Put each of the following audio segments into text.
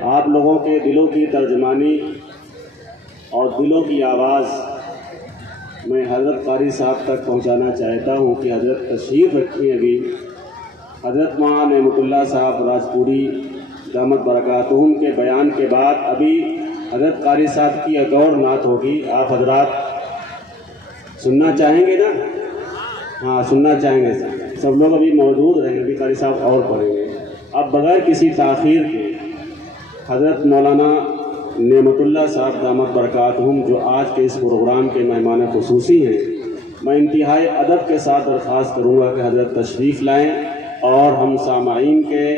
आप लोगों के दिलों की तर्जमानी और दिलों की आवाज़ मैं हज़रत कारी साहब तक पहुंचाना चाहता हूं कि हज़रत तशरीफ़ रखी अभी हज़रत मौलाना नेमतुल्लाह साहब राजपुरी दामत बरकातुहुम के बयान के बाद अभी हज़रत कारी साहब की एक और नात होगी। आप हजरात सुनना चाहेंगे ना? हाँ, सुनना चाहेंगे। सब लोग अभी मौजूद रहेंगे, अभी कारी साहब और पढ़ेंगे। अब बग़ैर किसी ताख़ीर के हज़रत मौलाना नेमतुल्लाह साहब दामत बरकातुहुम जो आज के इस प्रोग्राम के मेहमान ख़ुसूसी हैं, मैं इंतहाई अदब के साथ दरख्वास्त करूँगा कि हज़रत तशरीफ़ लाएँ और हम सामाईन के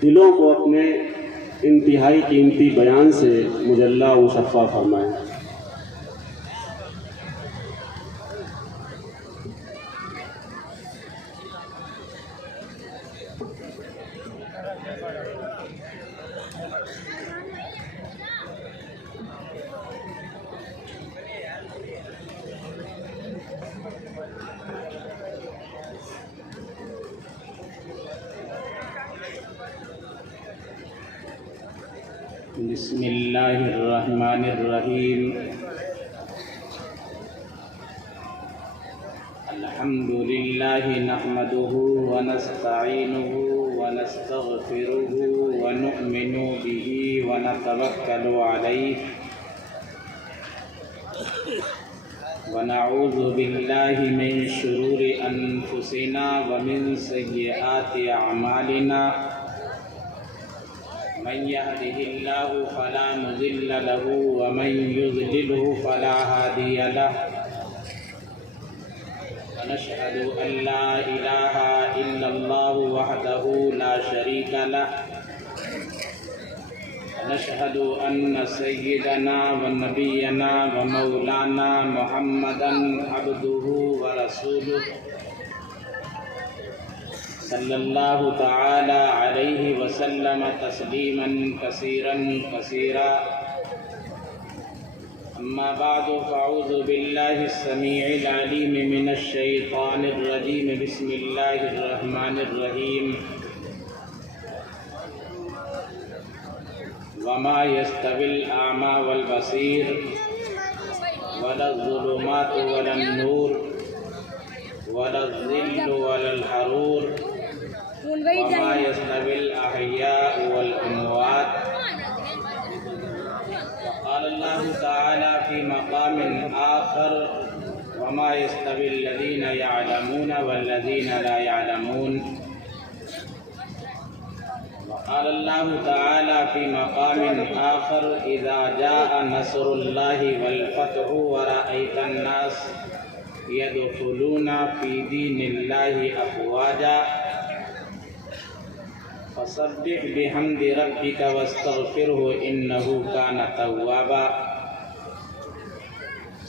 दिलों को अपने इंतहाई कीमती बयान से मुजल्ला व शफ़ा फरमाएँ। बिस्मिल्लाहिर्रहमानिर्रहीम। अल्हम्दुलिल्लाहि नहमदुहु व नस्तईनुहु व नस्तगफिरुहु व नु'मिनु बिही व नतवक्कलु अलैहि व नऊज़ु बिल्लाहि मिन शुरूरि अनफुसिना व मिन सय्यिआति अअमालिना। मन यहदिहिल्लाहु फला मुज़िल्ल लहु व मन युज़लिलहु फला हादिय लहु। व नशहदु अन ला इलाहा इल्लल्लाहु वहदहु ला शरीक लहु। व नशहदु अन्न सय्यिदना व नबियना व मौलाना मुहम्मदन अब्दुहु व रसूलुहु सल्लल्लाहु तआला अलैहि वसल्लम तस्लीमन कसीरन कसीरा। अम्मा बादु फ़अऊज़ु बिल्लाहि अस्समीइल अलीम मिनश शैतानिर रजीम। बिस्मिल्लाहिर रहमानिर रहीम। वमा यस्तविल आमा वल बसीर वलज़ ज़ुलुमातु वलन नूर वलज़ ज़िल्लु वलल हरूर वमा यस्तविल अहयाउ वल अमवात। वक़ाल अल्लाहु तआला फ़ी मक़ामिन आख़र वमा यस्तविल लज़ीना यअलमून वल्लज़ीना ला यअलमून। वक़ाल अल्लाहु तआला फ़ी मक़ामिन आख़र इज़ा जाअ नस्रुल्लाहि वल फ़तहु व रअयतन नास यदखुलूना फ़ी दीनिल्लाहि अफ़वाजा फसब्बिह बिहम्दि रब्बिका वस्तग़फिरहु इन्नहु कान तव्वाबा।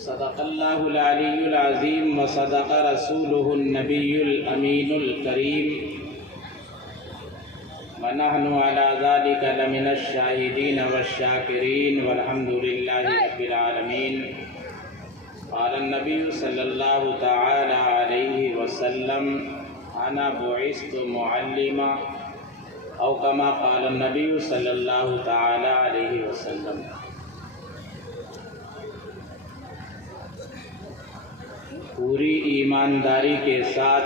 सदक़ल्लाहुल अलियुल अज़ीम व सदक़ रसूलुहुन नबियुल अमीनुल करीम व नहनु अला ज़ालिका लमिनश शाहिदीन वश्शाकिरीन वल्हम्दुलिल्लाहि रब्बिल आलमीन। क़ाल नबिय्यु सल्लल्लाहु तआला अलैहि वसल्लम अना बुइस्तु मुअल्लिमा औ कमा क़ाल नबिय्यु सल्लल्लाहु तआला अलैहि वसल्लम। पूरी ईमानदारी के साथ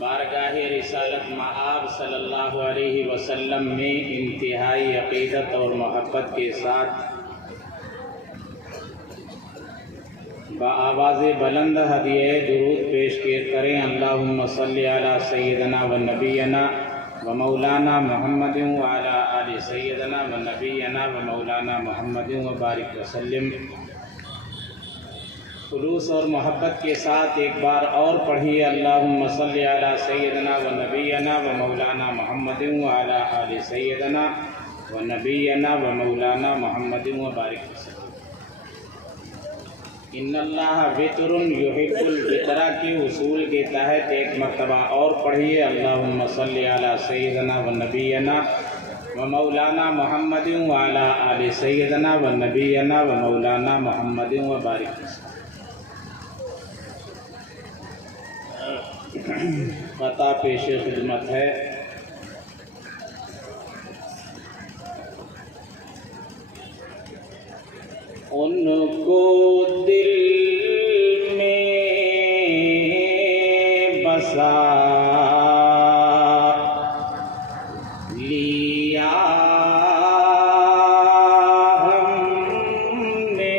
बारगाहे रिसालत मआब सल्लल्लाहु अलैहि वसल्लम में इंतहाई अक़ीदत और मोहब्बत के साथ आवाज़ बुलंद हदिया दुरूद पेश करें। अल्लाहुम्मा सल्लि अला सय्यदना व नबियना व मौलाना मुहम्मदिन व अला आलि सय्यदना व नबियना व मौलाना मुहम्मदिन व बारिक वसल्लिम। खुलूस और मोहब्बत के साथ एक बार और पढ़िए अल्लाहुम्मा सल्लि अला सय्यदना व नबियना व मौलाना मुहम्मदिन व अला आलि सय्यदना व नबियना व मौलाना मुहम्मदिन व बारिक वसल्लिम। इन्नल्लाह वितरुन युहिब्बुल वितरा के उसूल के तहत एक मरतबा और पढ़िए अल्लाहुम्मा सल्लि अला सय्यदना व नबियना व मौलाना मुहम्मदिन व अला आलि सय्यदना व नबियना व मौलाना मुहम्मदिन व बारिक वसल्लम। पता पेश खिदमत है उनको दिल में बसा लिया हमने,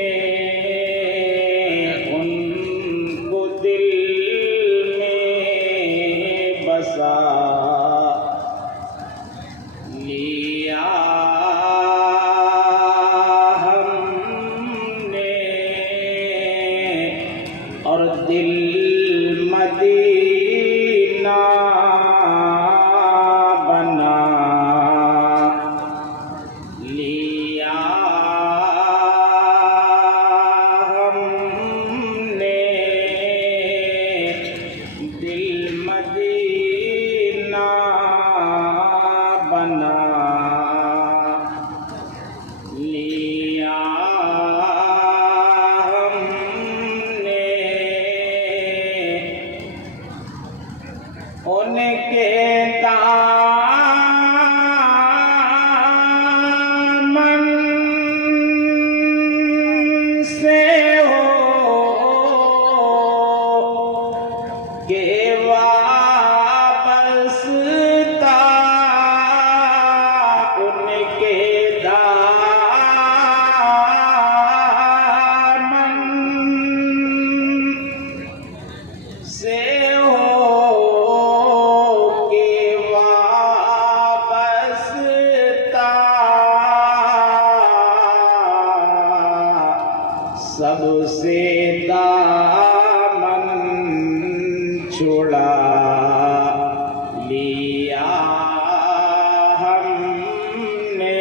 उनको दिल में बसा लिया हमने, और दिल मदीना बना लिया हमने, दिल मदीना बना लिया हमने। उनके दामन से हो के वाबस्ता, उनके दामन से हो के वाबस्ता, सबसे दामन छुड़ा लिया हमने,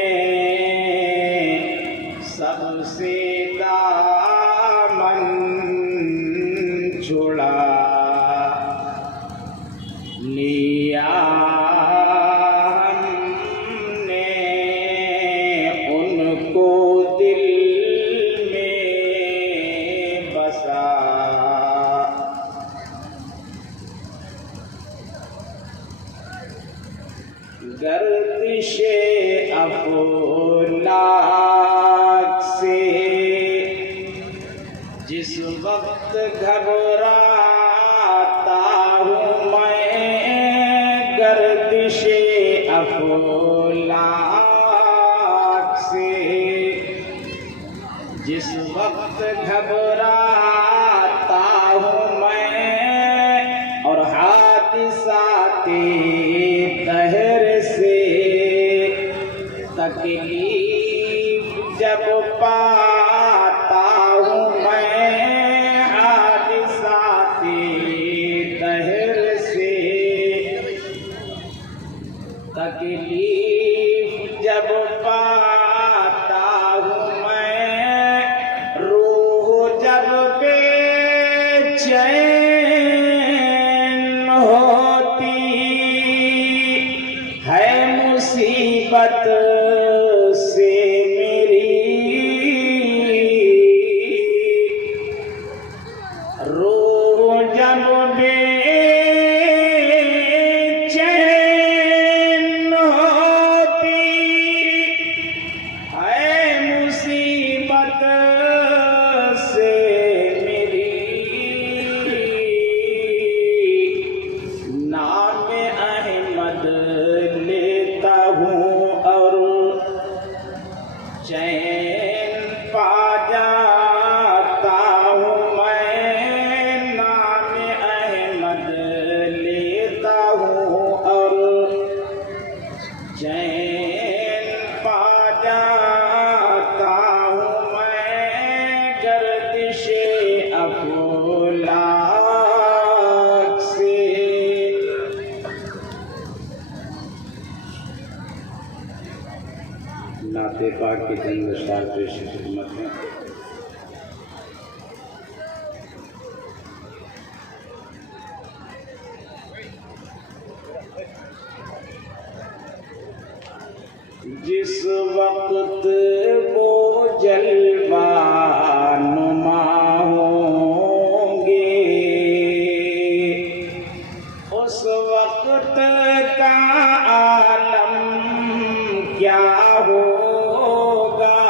सबसे दामन छुड़ा लिया हमने, उनको दिल में बसा। गर्दिशे अफलाक से जिस वक्त घबराता हूँ मैं, गर्दिशे अफलाक से जिस वक्त घबराता हूँ मैं, और हादिसाते दहर से तकलीफ जब पाता हूँ मैं, हादिसाते दहर से तकलीफ जब पाता हूँ मैं, रूह जब बेचैन होती है मुसीबत से मेरी, रूह जब बेचैन होती है मुसीबत से मेरी, नाम अहमद लेता हूँ और चैन पा जाता हूँ मैं, नाम अहमद लेता हूँ और चैन पा जाता हूँ मैं, गर्दिशे अफलाक से। नाते पाक की चंद अशआर पेश खिदमत में। जिस वक्त वो जलवा नुमा होंगे, उस वक्त का आलम क्या होगा,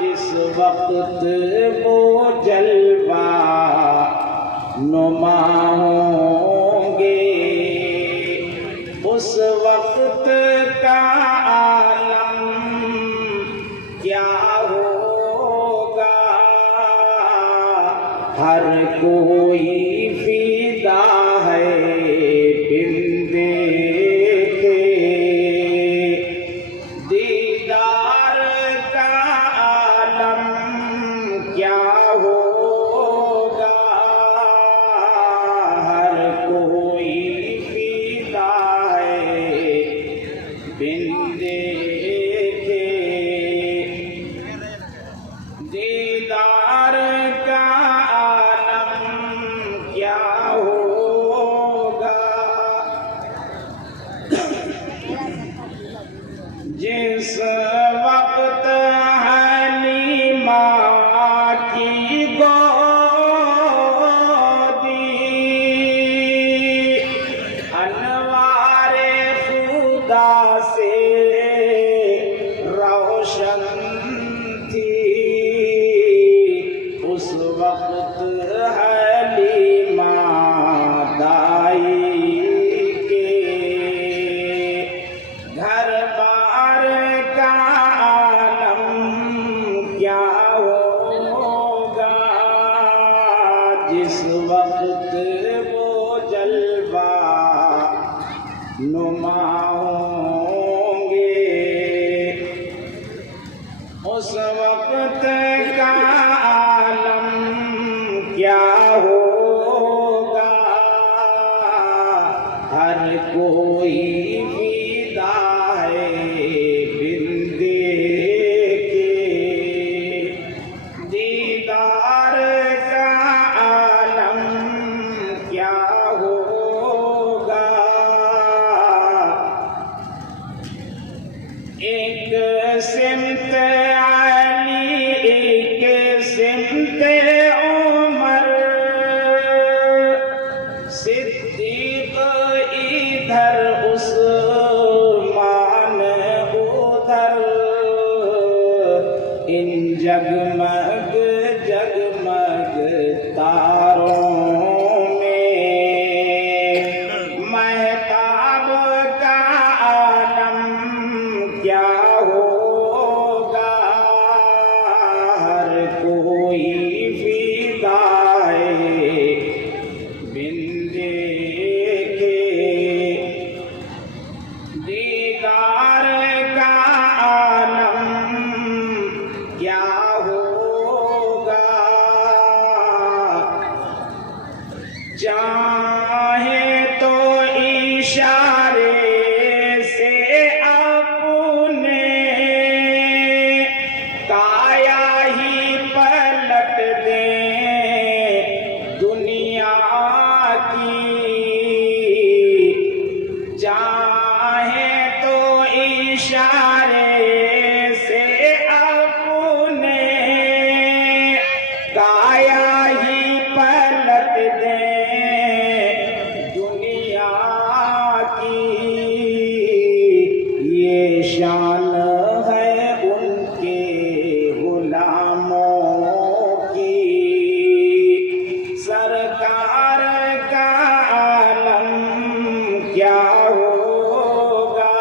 जिस वक्त वो जलवा नुमा होंगे, उस वक्त का आलम क्या होगा। हर कोई फिदा है बिन देखे, दीदार का आलम क्या होगा। हर कोई फिदा है बिन देखे, दीदार का आलम क्या होगा। जिस वक्त हलीमा की गोदी अनवारे खुदा से रोशन थी, उस वक्त हलीमा दाई के घर बार का आलम क्या होगा। जिस वक्त वो जलवा नुमा होंगे, उस वक्त का आलम क्या होगा। हर कोई फिदा है बिन देखे, दीदार का आलम क्या होगा। एक सिमत अली, एक सिमत उमर, सिद्दीक इधर उस्मान उधर, इन जगमग जगमग तारों में महताब का आलम क्या होगा। हर कोई फिदा है बिन देखे, दीदार का आलम क्या होगा। चाहे तो इशारे से अपने काया ही पलट दें दुनिया की। चाहे तो इशारे से अपने काया ही पलट दें दुनिया की। ये शान है उनके गुलामों की, सरकार का आलम क्या होगा।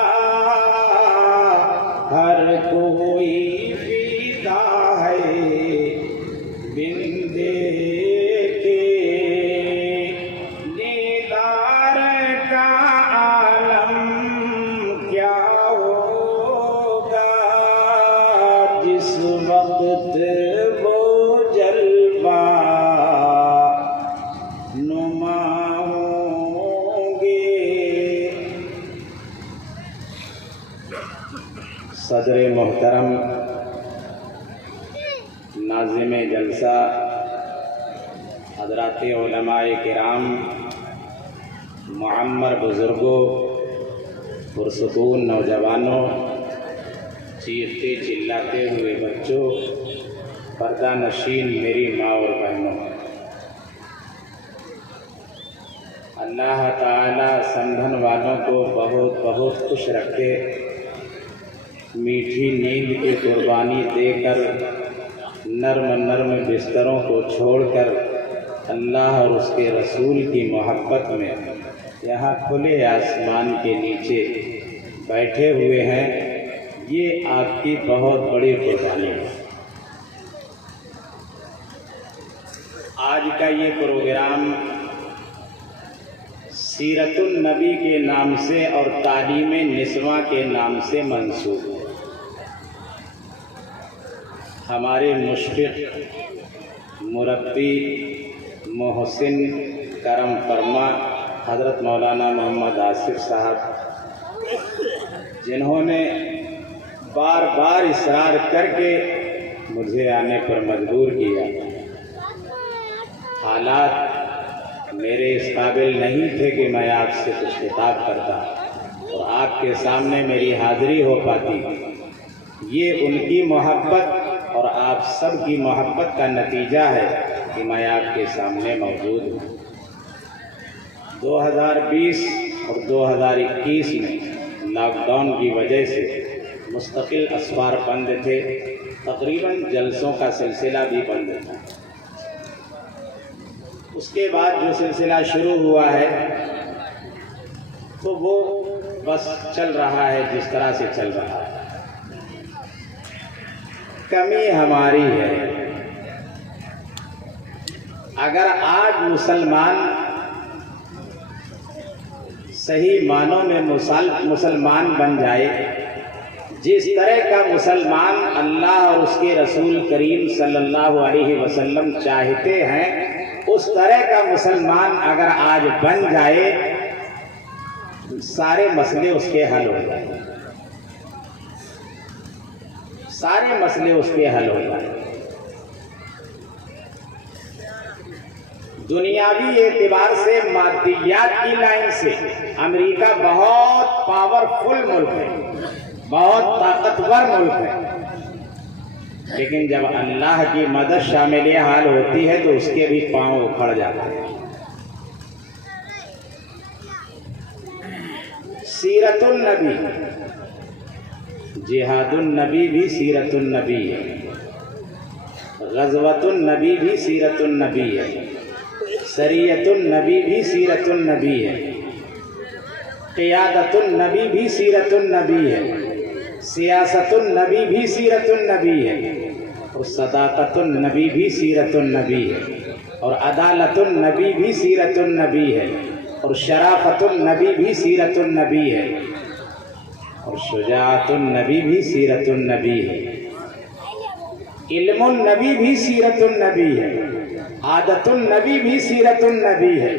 हर कोई फिदा है बिन देखे, दीदार का आलम क्या होगा। जिस वक्त वो जलवा नुमा होंगे। सदर मोहतरम नाज़िम जलसा हज़रात उलमाए किराम, मुअम्मर बुज़ुर्गों, पुरसुकून नौजवानों, चीखते चिल्लाते हुए बच्चों, पर्दा नशीन मेरी माँ और बहनों, अल्लाह ताला समधन वालों को बहुत बहुत खुश रखे। मीठी नींद की कुर्बानी देकर नर्म नर्म बिस्तरों को छोड़कर अल्लाह और उसके रसूल की मोहब्बत में यहाँ खुले आसमान के नीचे बैठे हुए हैं, ये आपकी बहुत बड़ी कुर्बानी है। आज का ये प्रोग्राम सीरतुन नबी के नाम से और तालीम निस्वा के नाम से मंसूब है। हमारे मुशफ़िक़, मुरब्बी, मोहसिन, करम फरमा हज़रत मौलाना मोहम्मद आसिफ साहब, जिन्होंने बार बार इसरार करके मुझे आने पर मजबूर किया। हालात मेरे इस काबिल नहीं थे कि मैं आपसे कुछ खिताब करता और आपके सामने मेरी हाज़िरी हो पाती। ये उनकी मोहब्बत और आप सब की मोहब्बत का नतीजा है कि मैं आपके सामने मौजूद हूँ। 2020 और 2021 में लॉकडाउन की वजह से मुस्तकिल असवार बंद थे, तकरीबन जलसों का सिलसिला भी बंद था। उसके बाद जो सिलसिला शुरू हुआ है तो वो बस चल रहा है जिस तरह से चल रहा है। कमी हमारी है। अगर आज मुसलमान सही मानों में मुसलमान बन जाए, जिस तरह का मुसलमान अल्लाह और उसके रसूल करीम सल्लल्लाहु अलैहि वसल्लम चाहते हैं, उस तरह का मुसलमान अगर आज बन जाए, सारे मसले उसके हल हो जाए, सारे मसले उसके हल हो जाए। दुनियावी एतबार से, मादियात की लाइन से अमेरिका बहुत पावरफुल मुल्क है, बहुत ताकतवर मुल्क है, लेकिन जब अल्लाह की मदद शामिल हाल होती है तो उसके भी पांव उखड़ जाते हैं। सीरतुन नबी, जिहादुन नबी भी सीरतुन नबी है, गज़वतुन नबी भी सीरतुन नबी है, शरीयतुन नबी भी सीरतुन नबी है, क़ियादतुन नबी भी सीरतुन नबी है, सियासतुन नबी भी सीरतुन नबी है, और सदाकतुन नबी भी सीरतुन नबी है, और अदालतुन नबी भी सीरतुन नबी है, और शराफतुन नबी भी सीरतुन नबी है, और शुजाअतुन नबी भी सीरतुन नबी है, इल्मुन नबी भी सीरतुन नबी है, आदतुन नबी भी सीरतुन नबी है,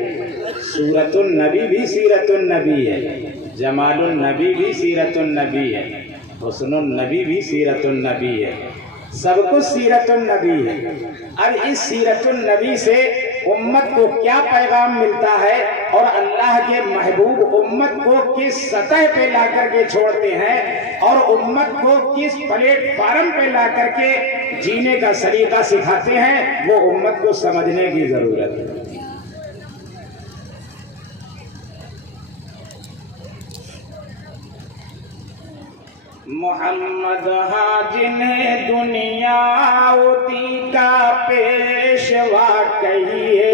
सूरतुन नबी भी सीरतुन नबी है, जमालुन नबी भी सीरतुन नबी है, हुस्नुन नबी भी सीरतुन नबी है, सब कुछ सीरतुन नबी है। अब इस सीरतुन नबी से उम्मत को क्या पैगाम मिलता है और अल्लाह के महबूब उम्मत को किस सतह पे ला करके छोड़ते हैं और उम्मत को किस प्लेटफार्म पे ला करके जीने का सलीका सिखाते हैं, वो उम्मत को समझने की जरूरत है। मोहम्मद हाँ जिन्हें दुनियाओती का पेशवा कहिए,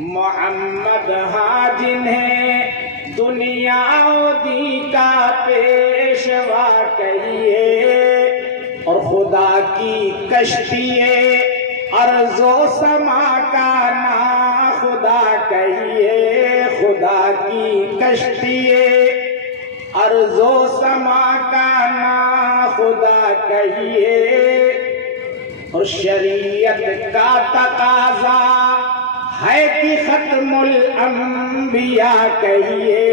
मोहम्मद हाँ जिन्हें दुनियाओती का पेशवा कहिए, और खुदा की कश्तिए अर्ज़ो समा का ना खुदा कहिए, खुदा की कश्तिए अर्ज़ो समा का ना खुदा कहिए, और शरीयत का तकाज़ा है कि खत्मुल अंबिया कहिए,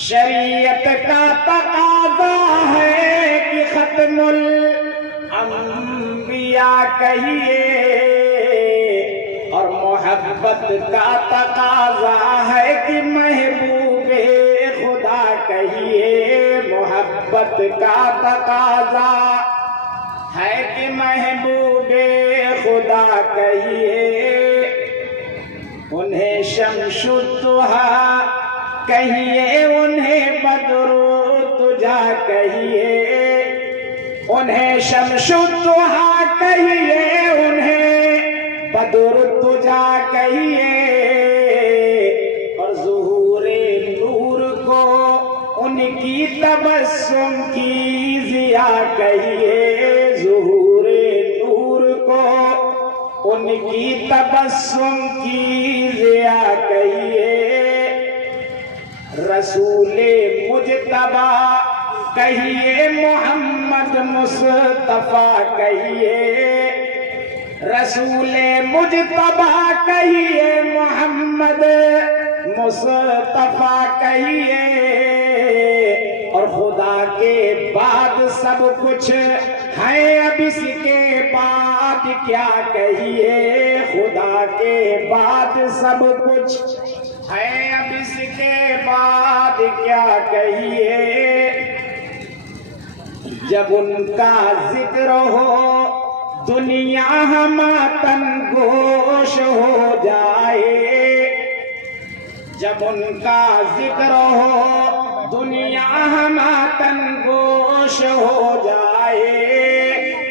शरीयत का तकाज़ा है कि खत्मुल अंबिया कहिए, और मोहब्बत का तकाज़ा है कि महबूबे खुदा कहिए, मोहब्बत का तकाज़ा है कि महबूबे खुदा कहिए, उन्हें शम्सुद्दुहा कहिए, उन्हें बदरुद्दुजा कहिए, उन्हें शमशुद्दुहा कहिए, उन्हें बदरुद्दुजा कहिए, और ज़ुहूरे नूर को उनकी तबस्सुम की ज़िया कहिए, ज़ुहूरे नूर को उनकी तबस्सुम की ज़िया कहिए। रसूले मुजतबा कहिए, मोहम्मद मुस्तफा कहिए, रसूले मुजतबा कहिए, मोहम्मद मुस्तफा कहिए, और खुदा के बाद सब कुछ है, अब इसके बाद क्या कहिए, खुदा के बाद सब कुछ है, अब इसके बाद क्या कहिए। जब उनका जिक्र हो दुनिया हमातन गोश हो जाए, जब उनका जिक्र हो दुनिया हमातन गोश हो जाए,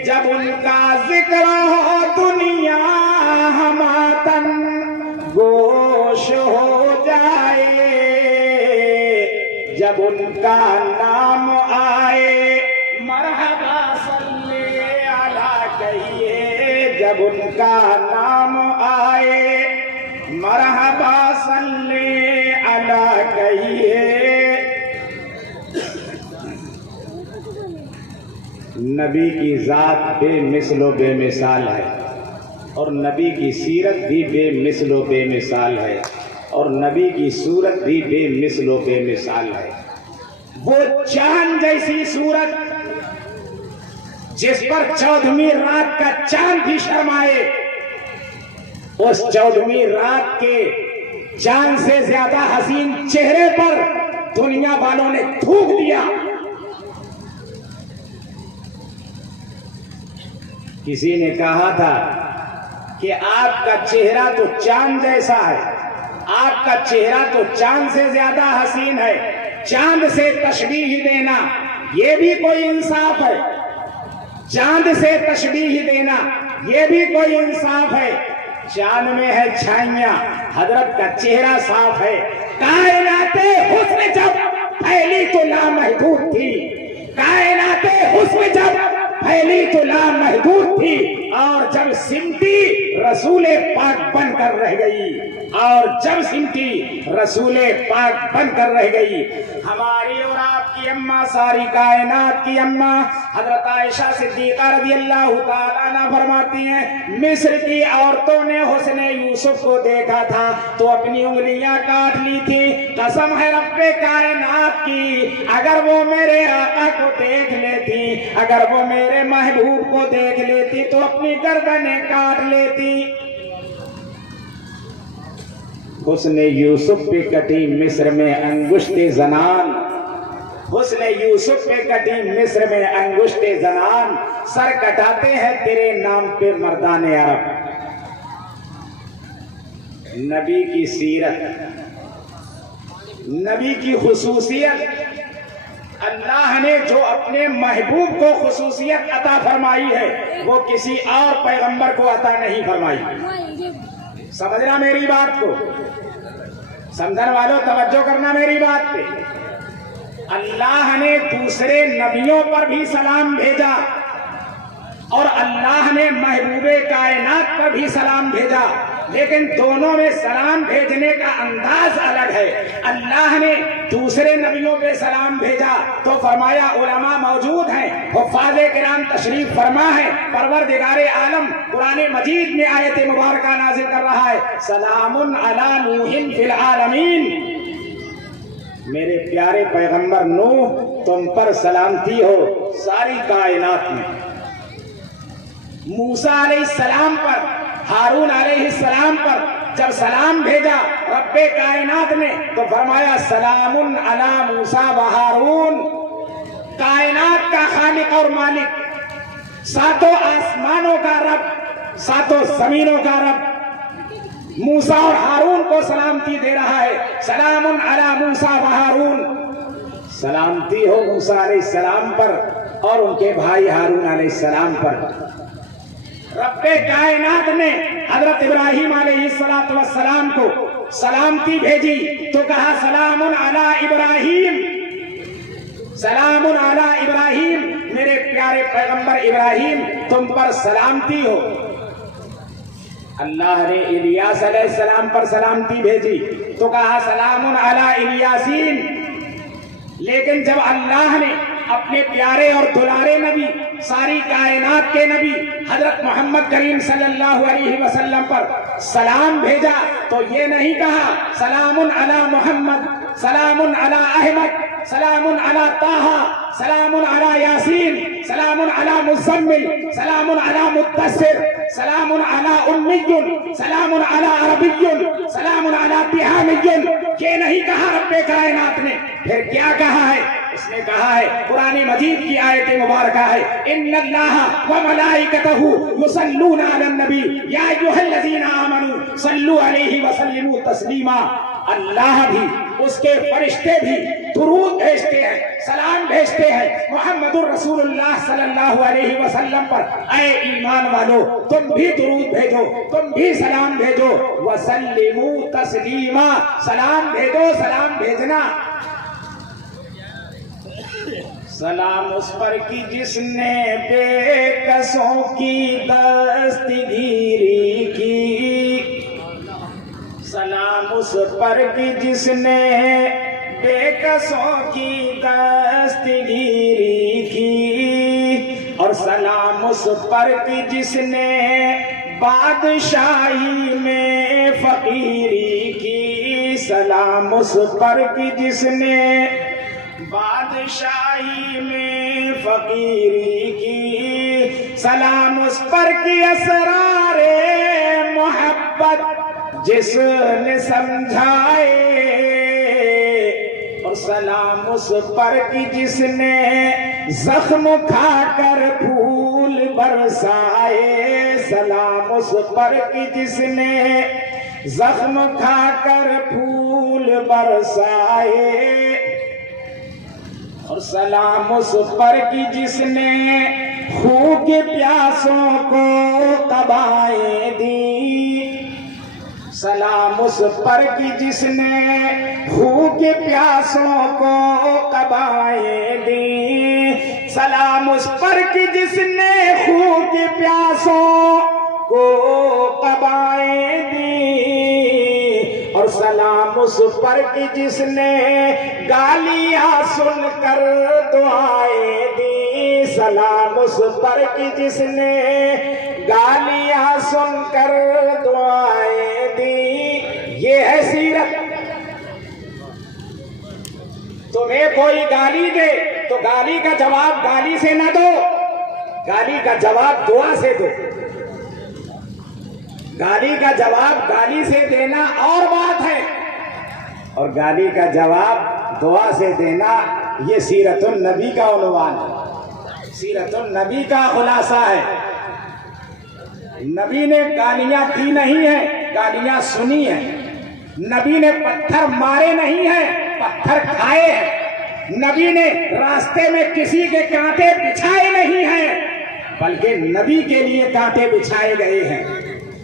जब उनका जिक्र हो दुनिया हमातन गोश हो जाए, जब उनका नाम आए मरहबा सल्ले अला कहिए, जब उनका नाम आए मरहबा सल्ले अला कहिए। नबी की जात बेमिसलो बेमिसाल है, और नबी की सीरत भी बेमिसलो बेमिसाल है, और नबी की सूरत भी बेमिसलो बेमिसाल है। वो चांद जैसी सूरत जिस पर 14वीं रात का चांद भी शर्माए, उस 14वीं रात के चांद से ज्यादा हसीन चेहरे पर दुनिया वालों ने थूक दिया। किसी ने कहा था कि आपका चेहरा तो चांद जैसा है, आपका चेहरा तो चांद से ज्यादा हसीन है, चांद से तशबीह देना ये भी कोई इंसाफ है, चांद से तशबीह देना ये भी कोई इंसाफ है। चांद में है छाइयां, हजरत का चेहरा साफ है। कायनाते हुस्न जब फैली तो लामहदूद थी, कायनाते हुस्न जब फैली तो लामहदूद थी, और जब सिमटी रसूले पाक बनकर रह गई, और जब सिमटी रसूले पाक बनकर रह गई। हमारी और आपकी अम्मा, सारी कायनात की अम्मा हजरत आयशा सिद्दीका रज़ियल्लाहु ताला अन्हा फरमाती हैं, मिस्र की औरतों ने हुस्न यूसुफ को देखा था तो अपनी उंगलियां काट ली थी। कसम है रब्बे कायनात की, अगर वो मेरे आका को देख लेती, अगर वो मेरे महबूब को देख लेती तो अपनी गर्दनें काट लेती। हुस्न यूसुफ पे कटी मिस्र में अंगुश्ते जनान, हुस्न यूसुफ पे कटी मिस्र में अंगुश्ते जनान, सर कटाते हैं तेरे नाम पे मर्दाने अरब। नबी की सीरत, नबी की खुसूसियत, अल्लाह ने जो अपने महबूब को खुसूसियत अता फरमाई है वो किसी और पैगंबर को अता नहीं फरमाई। समझना मेरी बात को, समझने वालों तवज्जो करना मेरी बात पे। अल्लाह ने दूसरे नबियों पर भी सलाम भेजा, और अल्लाह ने महबूबे कायनात पर भी सलाम भेजा, लेकिन दोनों में सलाम भेजने का अंदाज अलग है। अल्लाह ने दूसरे नबियों पे सलाम भेजा तो फरमाया उलमा मौजूद हैं, हुफ़ाज़े किराम तशरीफ फरमा है, परवरदिगारे आलम कुरान मजीद में आयत मुबारका नाजिल कर रहा है, सलामुन अला नूहिन फिल आलमीन। मेरे प्यारे पैगंबर नूह तुम पर सलामती हो सारी कायनात में। मूसा अलैहिस्सलाम पर, हारून अलैहिस्सलाम पर जब सलाम भेजा रब्बे कायनात ने तो फरमाया सलामुन अला मूसा व हारून। कायनात का खालिक और मालिक, सातों आसमानों का रब, सातों जमीनों का रब मूसा और हारून को सलामती दे रहा है। सलामुन अला मूसा व हारून, सलामती हो मूसा अलैहिस्सलाम पर और उनके भाई हारून अलैहिस्सलाम पर रब्बे कायनात ने हजरत इब्राहिम अलैहिस्सलाम को सलामती भेजी तो कहा सलामुन अला इब्राहिम, सलामुन अला इब्राहिम, मेरे प्यारे पैगंबर इब्राहिम तुम पर सलामती हो। अल्लाह ने इलियास अलैहिस्सलाम पर सलामती भेजी तो कहा सलामुन अला इलियासीन। लेकिन जब अल्लाह ने अपने प्यारे और दुलारे नबी, सारी कायनात के नबी हजरत मोहम्मद करीम सल्लल्लाहु अलैहि वसल्लम पर सलाम भेजा तो ये नहीं कहा सलामुन अला मोहम्मद, सलामुन अला अहमद, सलामुन अला ताहा, सलामुन अला यासीन, सलामुन अला मुज़म्मिल, सलामुन अला मुद्दस्सिर, सलामुन अला उम्मियुन, सलामुन अला अरबियुन, सलामुन अला तिहामियुन। ये नहीं कहा रब्बे कायनात ने। फिर क्या कहा है? इसने कहा है कुरान मजीद की आयत मुबारका है इन्नल्लाहा व मलाइकतहु युसल्लूना अलन नबी या अय्युहल्लज़ीना आमनू सल्लु अलैहि व सल्लिमू तस्लीमा। अल्लाह भी उसके फरिश्ते भी दुरूद भेजते हैं, सलाम भेजते हैं मुहम्मदुर रसूलुल्लाह सल्लल्लाहु अलैहि वसल्लम पर। ऐ ईमान वालो तुम भी दुरूद भेजो, तुम भी सलाम भेजो। वसल्लिमू तस्लीमा, सलाम भेजो, सलाम भेजना। सलाम उस पर की जिसने बेकसों की दस्तगीरी की, सलाम उस पर की जिसने बेकसों की दस्तगीरी की, और सलाम उस पर की जिसने बादशाही में फकीरी की, सलाम उस पर की जिसने बादशाही में फकीरी की, सलाम उस पर की असरारे मोहब्बत जिसने समझाए, और सलाम उस पर की जिसने जख्म खाकर फूल बरसाए, सलाम उस पर की जिसने जख्म खाकर फूल बरसाए, और सलाम उस पर की जिसने खूह के प्यासों को कबाएं दी, सलाम उस पर की जिसने खूह के प्यासों को कबाएं दी, सलाम उस पर की जिसने खूह के प्यासों को कबाएं दी, और सलाम उस पर की जिसने गालियां सुनकर दुआएं दी, सलाम उस पर की जिसने गालियां सुनकर दुआएं दी। ये है सीरत। तुम्हें कोई गाली दे तो गाली का जवाब गाली से न दो, गाली का जवाब दुआ से दो। गाली का जवाब गाली से देना और बात है, और गाली का जवाब दुआ से देना ये सीरतुन नबी का उन्वान है, सीरतुन नबी का खुलासा है। नबी ने गालियां दी नहीं है, गालियां सुनी है। नबी ने पत्थर मारे नहीं है, पत्थर खाए हैं। नबी ने रास्ते में किसी के कांटे बिछाए नहीं हैं, बल्कि नबी के लिए कांटे बिछाए गए हैं।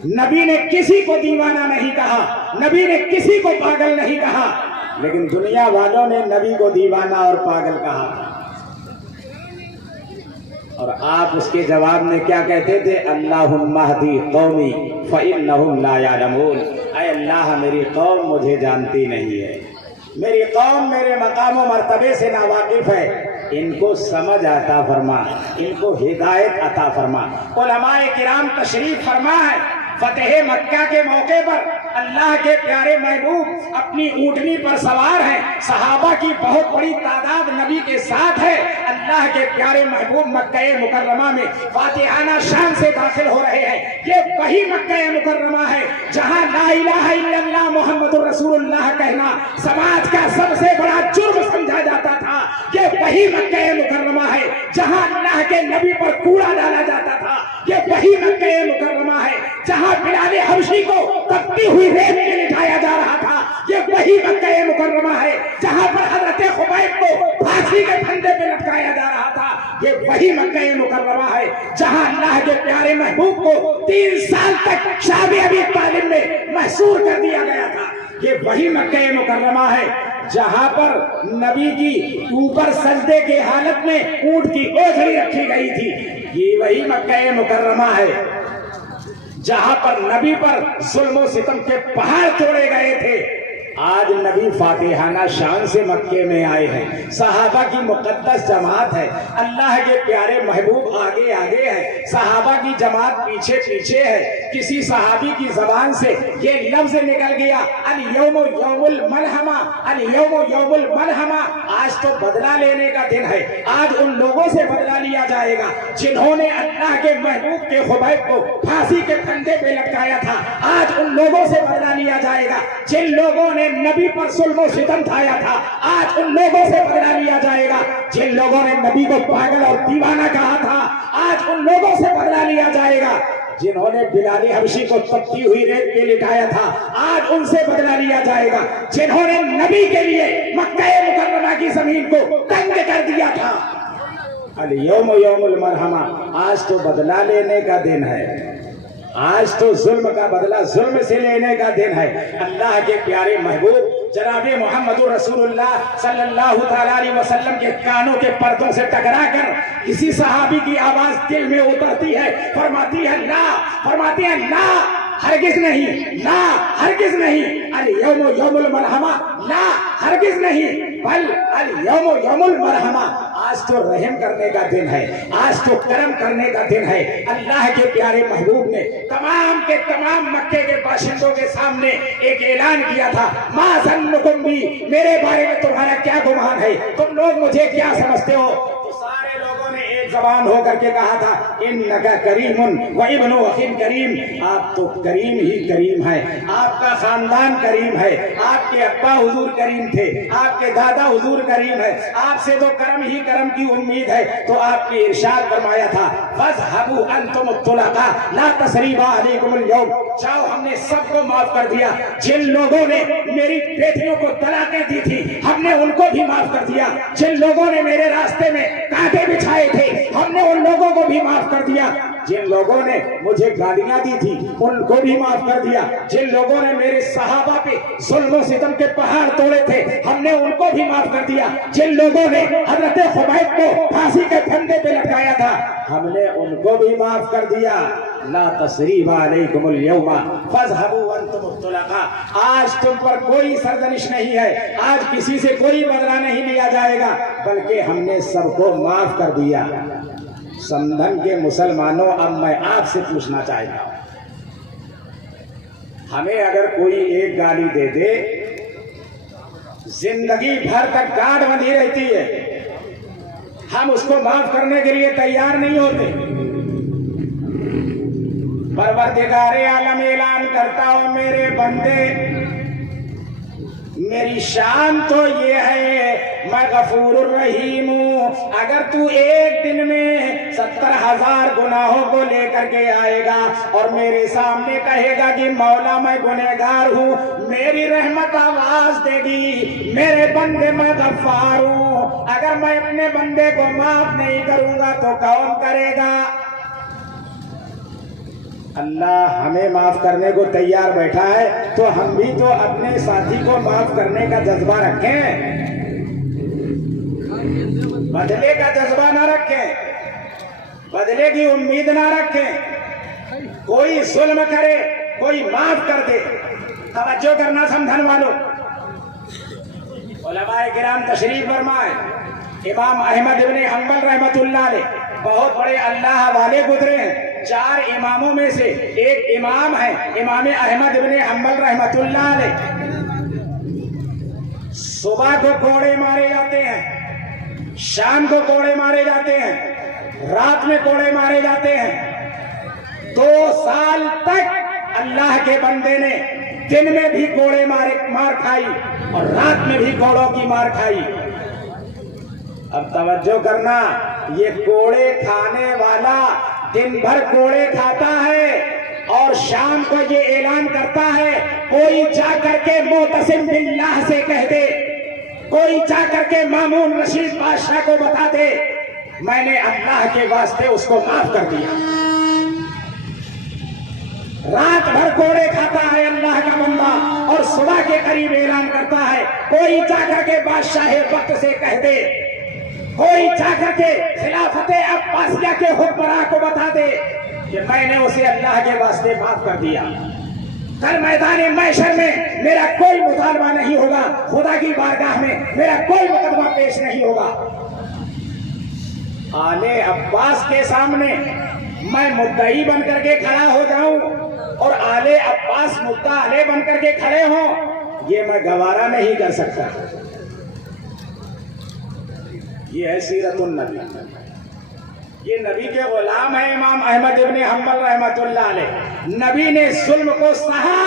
नबी ने किसी को दीवाना नहीं कहा, नबी ने किसी को पागल नहीं कहा, लेकिन दुनिया वालों ने नबी को दीवाना और पागल कहा। और आप उसके जवाब में क्या कहते थे? अल्लाहुम्मा हदी कौमी फ़इन्नहुम ला यालमून। ऐ अल्लाह मेरी कौम मुझे जानती नहीं है, मेरी कौम मेरे मकाम व मर्तबे से नावाकिफ है, इनको समझ अता फरमा, इनको हिदायत अता फरमा। उलमाए किराम तशरीफ फरमा है। फतेह मक्का के मौके पर अल्लाह के प्यारे महबूब अपनी ऊँटनी पर सवार हैं, सहाबा की बहुत बड़ी तादाद नबी के साथ है। अल्लाह के प्यारे महबूब मक्का मुकर्रमा में फातिहाना शान से दाखिल हो रहे हैं। ये वही मक्का मुकर्रमा है जहां ला इलाहा इल्लल्लाह मुहम्मदुर रसूलुल्लाह कहना समाज का सबसे बड़ा जुर्म समझा जाता था। ये वही मक्का मुकर्रमा है जहां अल्लाह के नबी पर कूड़ा डाला जाता था। ये वही मक्का मुकर्रमा है जहां बिलाल हबशी को तपती हुई रेत में लिटाया जा रहा था। ये वही मक्का मुकर्रमा है जहां पर हजरत खुबैब को फांसी के फंदे पे लटकाया जा रहा था। ये वही मक्का मुकर्रमा है जहां अल्लाह के प्यारे महबूब को 3 साल तक शादी अबी तालिब में महसूर कर दिया गया था। ये वही मक्का मुकर्रमा है जहां पर नबी की ऊपर सजदे के हालत में ऊंट की ओझड़ी रखी गई थी। ये वही मक्का मुकर्रमा है जहां पर नबी पर जुल्म सितम के पहाड़ तोड़े गए थे। आज नबी फातिहाना शान से मक्के में आए हैं। सहाबा की मुकद्दस जमात है। अल्लाह के प्यारे महबूब आगे आगे है, सहाबा की जमात पीछे पीछे है। किसी सहाबी की जबान से ये लफ्ज निकल गया अल यौम यौमुल मलहमा, अल यौम यौमुल मलहमा। आज तो बदला लेने का दिन है। आज उन लोगों से बदला लिया जाएगा जिन्होंने अल्लाह के महबूब के खुबैब को फांसी के फंदे पे लटकाया था। आज उन लोगों से बदला लिया जाएगा जिन लोगों ने नबी पर जुल्म सितम ढाया था। आज उन लोगों से बदला लिया जाएगा जिन लोगों ने नबी को पागल और दीवाना कहा था। आज उन लोगों से बदला लिया जाएगा जिन्होंने बिलाल हबशी को तपती हुई रेत पे लिटाया था। आज उनसे बदला लिया जाएगा जिन्होंने नबी के लिए मक्का मुकर्रमा की जमीन को तंग कर दिया था। अल यौम यौमुल मरहमा। आज तो बदला लेने का दिन है। आज तो जुल्म का बदला जुल्म से लेने का दिन है। अल्लाह के प्यारे महबूब जनाब मोहम्मद रसूलुल्लाह सल्लल्लाहु अलैहि वसल्लम के कानों के पर्दों से टकरा कर किसी सहाबी की आवाज दिल में उतरती है, फरमाती है ला, फरमाती है ला, हरगिज नहीं, ला हरगिज नहीं, अल यौम यौमुल मरहमा, ला हरगिज नहीं, बल अल यौम यौमुल मरहमा। आज तो रहम करने का दिन है, आज तो करम करने का दिन है। अल्लाह के प्यारे महबूब ने तमाम के तमाम मक्के के बाशिंदों के सामने एक ऐलान किया था, मा ज़न्नुकुम बी, मेरे बारे में तुम्हारा क्या गुमान है, तुम लोग मुझे क्या समझते हो। तो सारे लोगों ने एक जबान होकर के कहा था, इन्नका करीमुन व इब्नु अखिन करीम, आप तो करीम ही करीम है, आपका खानदान करीम है, आपके अब्बा हुजूर करीम थे, आपके दादा हुजूर करीम है, आपसे तो करम ही करम की उम्मीद है। तो आपके इरशाद फरमाया था, फज़हबू अंतुम तुलका ला तसरीबा अलैकुमुल यौम, जाओ हमने सबको माफ कर दिया। जिन लोगों ने मेरी बेटियों को तलाकें दी थी हमने उनको भी माफ कर दिया। जिन लोगों ने मेरे रास्ते में कांटे बिछाए थे हमने उन लोगों को भी माफ कर दिया। जिन लोगों ने मुझे गालियां दी थी उनको भी माफ कर दिया। जिन लोगों ने मेरे सहाबा पे जुल्म सितम के पहाड़ तोड़े थे हमने उनको भी माफ कर दिया। जिन लोगों ने हजरत खुबैब को फांसी के फंदे पे लटकाया था हमने उनको भी माफ कर दिया। ला तसरीबा अलैकुमुल यौमा फज़हबू अंतुम तुलका। आज तुम पर कोई सरजनिश नहीं है, आज किसी से कोई बदला नहीं लिया जाएगा, बल्कि हमने सबको माफ कर दिया। समधन के मुसलमानों, अब मैं आपसे पूछना चाहता हूं, हमें अगर कोई एक गाली दे दे जिंदगी भर तक गांठ बंधी रहती है, हम उसको माफ करने के लिए तैयार नहीं होते। परवरदिगारे आलम ऐलान करता हूं, मेरे बंदे मेरी शान तो ये है मैं गफूरुर रहीम हूं। अगर तू एक दिन में 70,000 गुनाहों को लेकर के आएगा और मेरे सामने कहेगा कि मौला मैं गुनहगार हूं, मेरी रहमत आवाज देगी, मेरे बंदे मैं गफ्फार हूं। अगर मैं अपने बंदे को माफ नहीं करूंगा तो कौन करेगा। अल्लाह हमें माफ करने को तैयार बैठा है, तो हम भी तो अपने साथी को माफ करने का जज्बा रखें, बदले का जज्बा ना रखें, बदले की उम्मीद ना रखें। कोई जुल्म करे कोई माफ कर दे। तवज्जो करना समझन वालों, उलमाए किराम तशरीफ फरमाए। इमाम अहमद इब्ने हंबल रहमतुल्लाह अलैह बहुत बड़े अल्लाह वाले गुजरे हैं। 4 इमामों में से एक इमाम है इमाम अहमद इब्ने हंबल रहमतुल्लाह अलैह। सुबह को कोड़े मारे जाते हैं, शाम को कोड़े मारे जाते हैं, रात में कोड़े मारे जाते हैं। 2 साल तक अल्लाह के बंदे ने दिन में भी कोड़े मार खाई और रात में भी कोड़ों की मार खाई। अब तवज्जो करना, ये कोड़े खाने वाला दिन भर कोड़े खाता है और शाम को ये ऐलान करता है, कोई जाकर के मोतसिम बिल्लाह से कह दे, कोई जाकर के मामून रशीद बादशाह को बता दे, मैंने अल्लाह के वास्ते उसको माफ कर दिया। रात भर कोड़े खाता है अल्लाह का बंदा और सुबह के करीब ऐलान करता है, कोई जाकर के बादशाह वक्त से कह दे, कोई जाकर के खिलाफते अब्बासिया के हुक्मरान को बता दे कि मैंने उसे अल्लाह के वास्ते माफ कर दिया। कल मैदान महशर में मेरा कोई मुतालबा नहीं होगा, खुदा की बारगाह में मेरा कोई मुकदमा पेश नहीं होगा। आले अब्बास के सामने मैं मुद्दई बन करके खड़ा हो जाऊं और आले अब्बास मुद्दा आले बन करके खड़े हों, ये मैं गवारा नहीं कर सकता। ये है सीरतुन नबी, ये नबी के गुलाम है इमाम अहमद इब्ने हम्बल रहमतुल्लाह अलैह। नबी ने जुल्म को सहा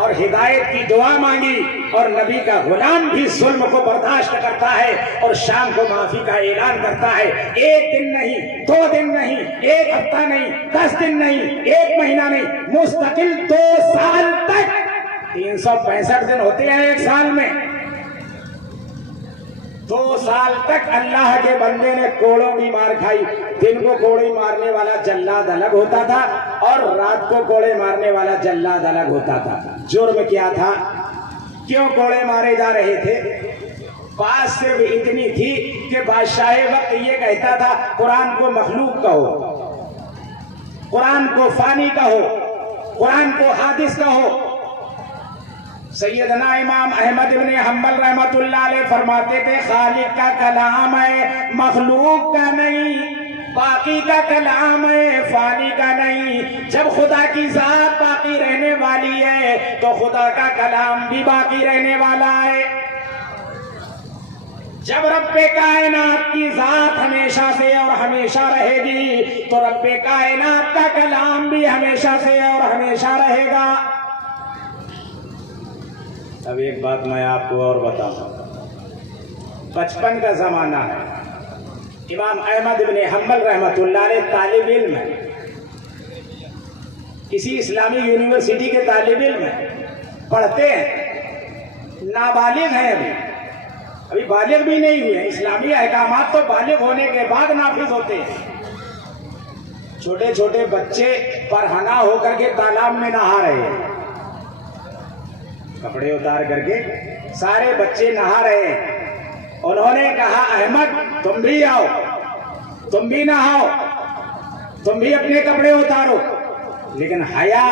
और हिदायत की दुआ मांगी और नबी का गुलाम भी जुल्म को बर्दाश्त करता है और शाम को माफी का ऐलान करता है। एक दिन नहीं, 2 दिन नहीं, 1 हफ्ता नहीं, 10 दिन नहीं, 1 महीना नहीं, मुस्तकिल 2 साल तक, 365 दिन होते हैं एक साल में, 2 साल तक अल्लाह के बंदे ने कोड़ों की मार खाई। दिन को कोड़े मारने वाला जल्लाद अलग होता था और रात को कोड़े मारने वाला जल्लाद अलग होता था। जुर्म क्या था, क्यों कोड़े मारे जा रहे थे? बात सिर्फ इतनी थी कि बादशाह वक्त ये कहता था कुरान को मखलूक कहो, कुरान को फानी कहो, कुरान को हादिस कहो। सैयदना इमाम अहमद इब्ने हम्बल रहमतुल्लाह अलैह फरमाते थे खालिक का कलाम है, मखलूक का नहीं, बाकी का कलाम है, फानी का नहीं। जब खुदा की जात बाकी रहने वाली है तो खुदा का कलाम भी बाकी रहने वाला है। जब रब्बे कायनात की जात हमेशा से और हमेशा रहेगी तो रब्बे कायनात का कलाम भी हमेशा से और हमेशा रहेगा। अब एक बात मैं आपको और बताऊं, बचपन का जमाना है, इमाम अहमद इब्ने हम्बल रहमतुल्लाह अलैह तालिब इल्म है, किसी इस्लामी यूनिवर्सिटी के तालिब इल्म है, पढ़ते हैं, नाबालिग हैं, अभी बालिग भी नहीं हुए। इस्लामी अहकामात तो बालिग होने के बाद नाफिज होते हैं। छोटे छोटे बच्चे परहना होकर के तालाब में नहा रहे हैं, कपड़े उतार करके सारे बच्चे नहा रहे हैं। उन्होंने कहा अहमद तुम भी आओ, तुम भी नहाओ, तुम भी अपने कपड़े उतारो। लेकिन हया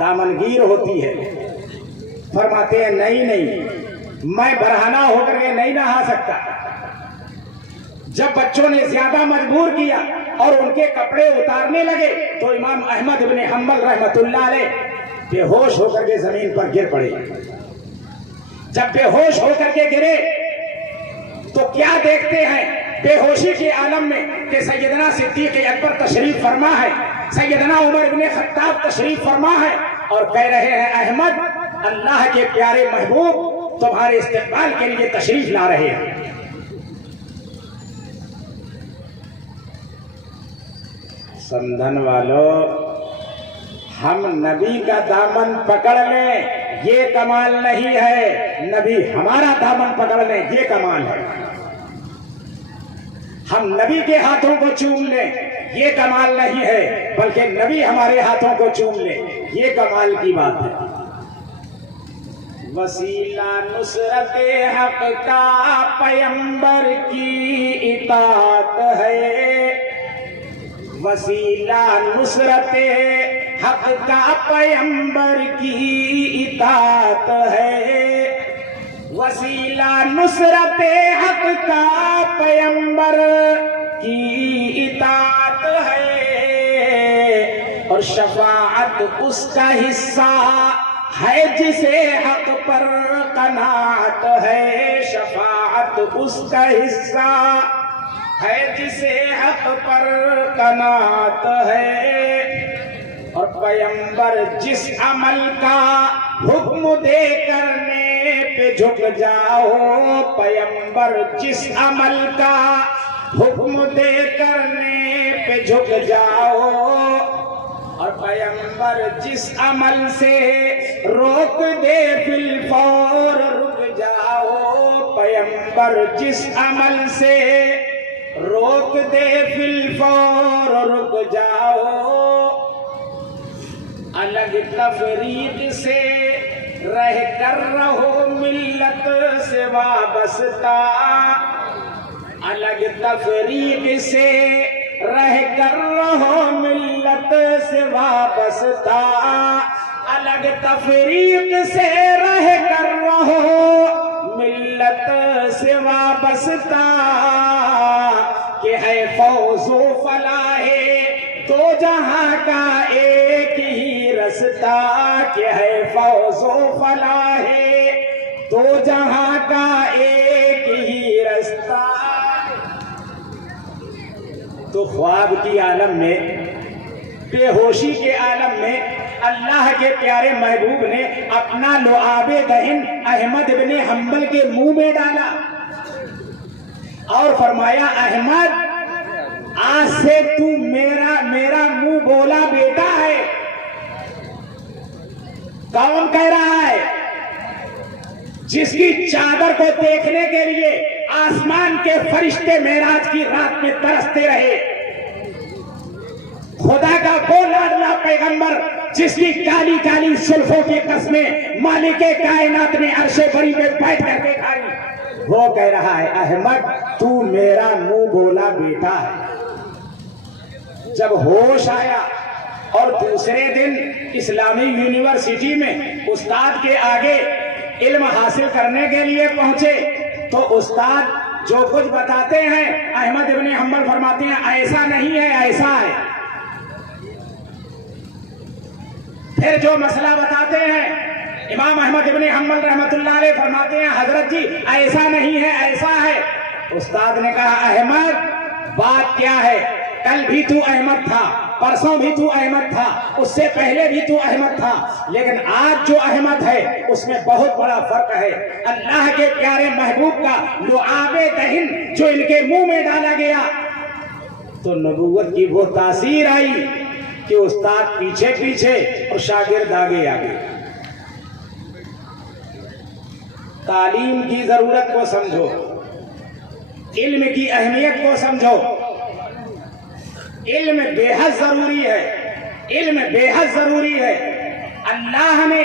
दामनगीर होती है, फरमाते हैं नहीं नहीं, मैं बरहना होकर के नहीं नहा सकता। जब बच्चों ने ज्यादा मजबूर किया और उनके कपड़े उतारने लगे तो इमाम अहमद इब्ने हम्बल रहमतुल्लाह अलैह बेहोश होकर के जमीन पर गिर पड़े। जब बेहोश होकर के गिरे तो क्या देखते हैं बेहोशी के आलम में कि सैयदना सिद्दीक अकबर तशरीफ फरमा है, सैयदना उमर इब्ने खत्ताब तशरीफ फरमा है और कह रहे हैं अहमद अल्लाह के प्यारे महबूब तुम्हारे इस्तेमाल के लिए तशरीफ ला रहे हैं। समझन वालों, हम नबी का दामन पकड़ लें ये कमाल नहीं है, नबी हमारा दामन पकड़ लें ये कमाल है। हम नबी के हाथों को चूम लें ये कमाल नहीं है, बल्कि नबी हमारे हाथों को चूम ले ये कमाल की बात है। वसीला नुसरत हक का पैगंबर की इताअत है, वसीला नुसरत हक का पैगंबर की इताअत है, वसीला नुसरत हक का पैगंबर की इताअत है और शफाअत उसका हिस्सा है जिसे हक पर कनात है, शफाअत उसका हिस्सा है जिसे हक पर कनात है। और पैगंबर जिस अमल का हुक्म दे करने पे झुक जाओ, पैगंबर जिस अमल का हुक्म दे करने पे झुक जाओ और पैगंबर जिस अमल से रोक दे बिलफौर रुक जाओ, पैगंबर जिस अमल से रोक दे फिलफौर रुक जाओ, अलग तफरीक से रह कर रहो मिल्लत से वाबस्ता, अलग तफरीक से रह कर रहो मिल्लत से वाबस्ता, अलग तफरीक से रह कर रहो मिल्लत से वाबस्ता, कि है फौजो फलाहे दो जहां का एक ही रास्ता, कि है फौजो फलाहे दो जहां का एक ही रास्ता। तो ख्वाब की आलम में, बेहोशी के आलम में अल्लाह के प्यारे महबूब ने अपना लुआबे दहिन अहमद इब्ने हंबल के मुंह में डाला और फरमाया, अहमद आज से तू मेरा मुंह बोला बेटा है। कौन कह रहा है? जिसकी चादर को देखने के लिए आसमान के फरिश्ते मेराज की रात में तरसते रहे, खुदा का वो लाडला पैगंबर जिसकी काली काली जुल्फों की कस्में मालिके कायनात ने अर्शे बरी में बैठ करके खाई, वो कह रहा है, अहमद तू मेरा मुंह बोला बेटा है। जब होश आया और दूसरे दिन इस्लामी यूनिवर्सिटी में उस्ताद के आगे इल्म हासिल करने के लिए पहुंचे, तो उस्ताद जो कुछ बताते हैं अहमद इब्ने हंबल फरमाते हैं, ऐसा नहीं है, ऐसा है। फिर जो मसला बताते हैं इमाम अहमद इब्ने हंबल रहमतुल्लाह अलैह फरमाते हैं, हजरत जी ऐसा नहीं है, ऐसा है। उस्ताद ने कहा, अहमद बात क्या है? कल भी तू अहमद था, परसों भी तू अहमद था, उससे पहले भी तू अहमद था, लेकिन आज जो अहमद है उसमें बहुत बड़ा फर्क है। अल्लाह के प्यारे महबूब का लुआबे दहिन जो इनके मुंह में डाला गया, तो नबूवत की वो तासीर आई कि उस्ताद पीछे पीछे और शागिर्द आगे आगे। तालीम की जरूरत को समझो, इल्म की अहमियत को समझो। इल्म बेहद जरूरी है, इल्म बेहद जरूरी है। अल्लाह ने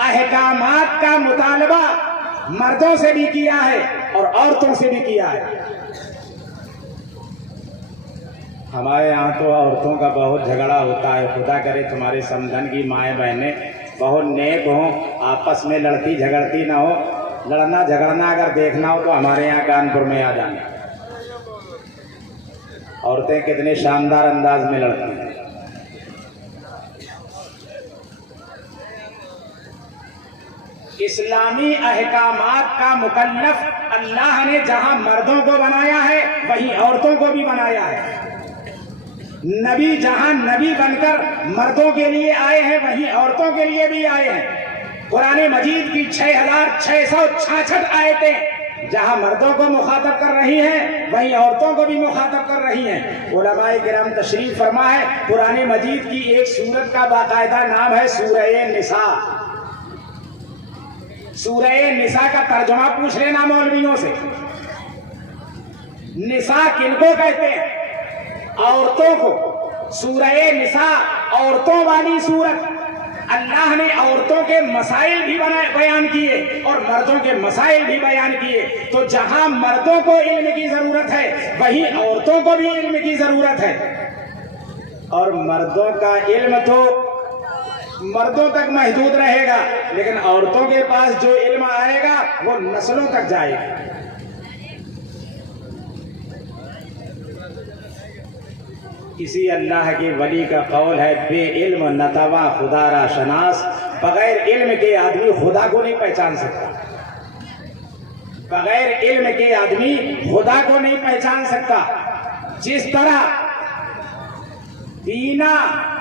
अहकामात का मुतालबा मर्दों से भी किया है और औरतों से भी किया है। हमारे यहाँ तो औरतों का बहुत झगड़ा होता है। खुदा करे तुम्हारे समधन की माएँ बहनें बहुत नेक हों, आपस में लड़ती झगड़ती ना हो। लड़ना झगड़ना अगर देखना हो तो हमारे यहाँ कानपुर में आ जाना। औरतें कितने शानदार अंदाज में लड़ती हैं। इस्लामी अहकामात का मुकल्लफ अल्लाह ने जहां मर्दों को बनाया है वहीं औरतों को भी बनाया है। नबी जहां नबी बनकर मर्दों के लिए आए हैं वहीं औरतों के लिए भी आए हैं। कुरान मजीद की 6666 आयतें जहां मर्दों को मुखातब कर रही हैं वहीं औरतों को भी मुखातब कर रही हैं। उलमाए किराम तशरीफ फरमा है, कुरान मजीद की एक सूरत का बाकायदा नाम है सूरह निसा। सूरह निसा का तर्जुमा पूछ लेना मौलवियों से। निसा किनको कहते हैं? औरतों को। सूरह निसा औरतों वाली सूरत। अल्लाह ने औरतों के मसाइल भी बयान किए और मर्दों के मसाइल भी बयान किए। तो जहां मर्दों को इल्म की जरूरत है वहीं औरतों को भी इल्म की जरूरत है। और मर्दों का इल्म तो मर्दों तक महदूद रहेगा, लेकिन औरतों के पास जो इल्म आएगा वो नस्लों तक जाएगा। किसी अल्लाह के वली का कौल है, बे इल्म नतवा खुदारा शनास। बगैर इल्म के आदमी खुदा को नहीं पहचान सकता। बगैर इल्म के आदमी खुदा को नहीं पहचान सकता। जिस तरह बीना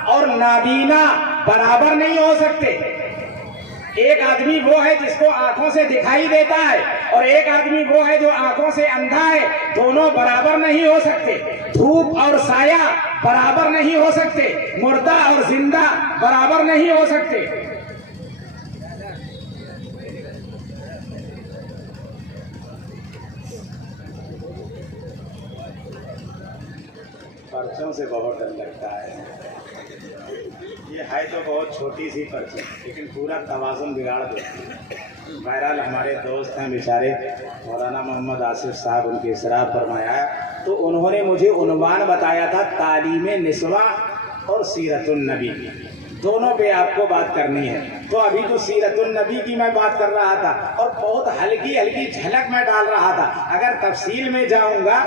और नाबीना बराबर नहीं हो सकते। एक आदमी वो है जिसको आंखों से दिखाई देता है और एक आदमी वो है जो आंखों से अंधा है। दोनों बराबर नहीं हो सकते। धूप और साया बराबर नहीं हो सकते। मुर्दा और जिंदा बराबर नहीं हो सकते। पर्चों से बहुत डर लगता है। ये है तो बहुत छोटी सी पर्ची, लेकिन पूरा तवाज़ुन बिगाड़ देती है। बहरहाल हमारे दोस्त हैं बेचारे मौलाना मोहम्मद आसिफ साहब, उनके इसरार फरमाया तो उन्होंने मुझे उन्वान बताया था तालीम निस्वा और सीरतुन नबी, दोनों पे आपको बात करनी है। तो अभी तो सीरतुन नबी की मैं बात कर रहा था और बहुत हल्की हल्की झलक मैं डाल रहा था। अगर तफसील में जाऊंगा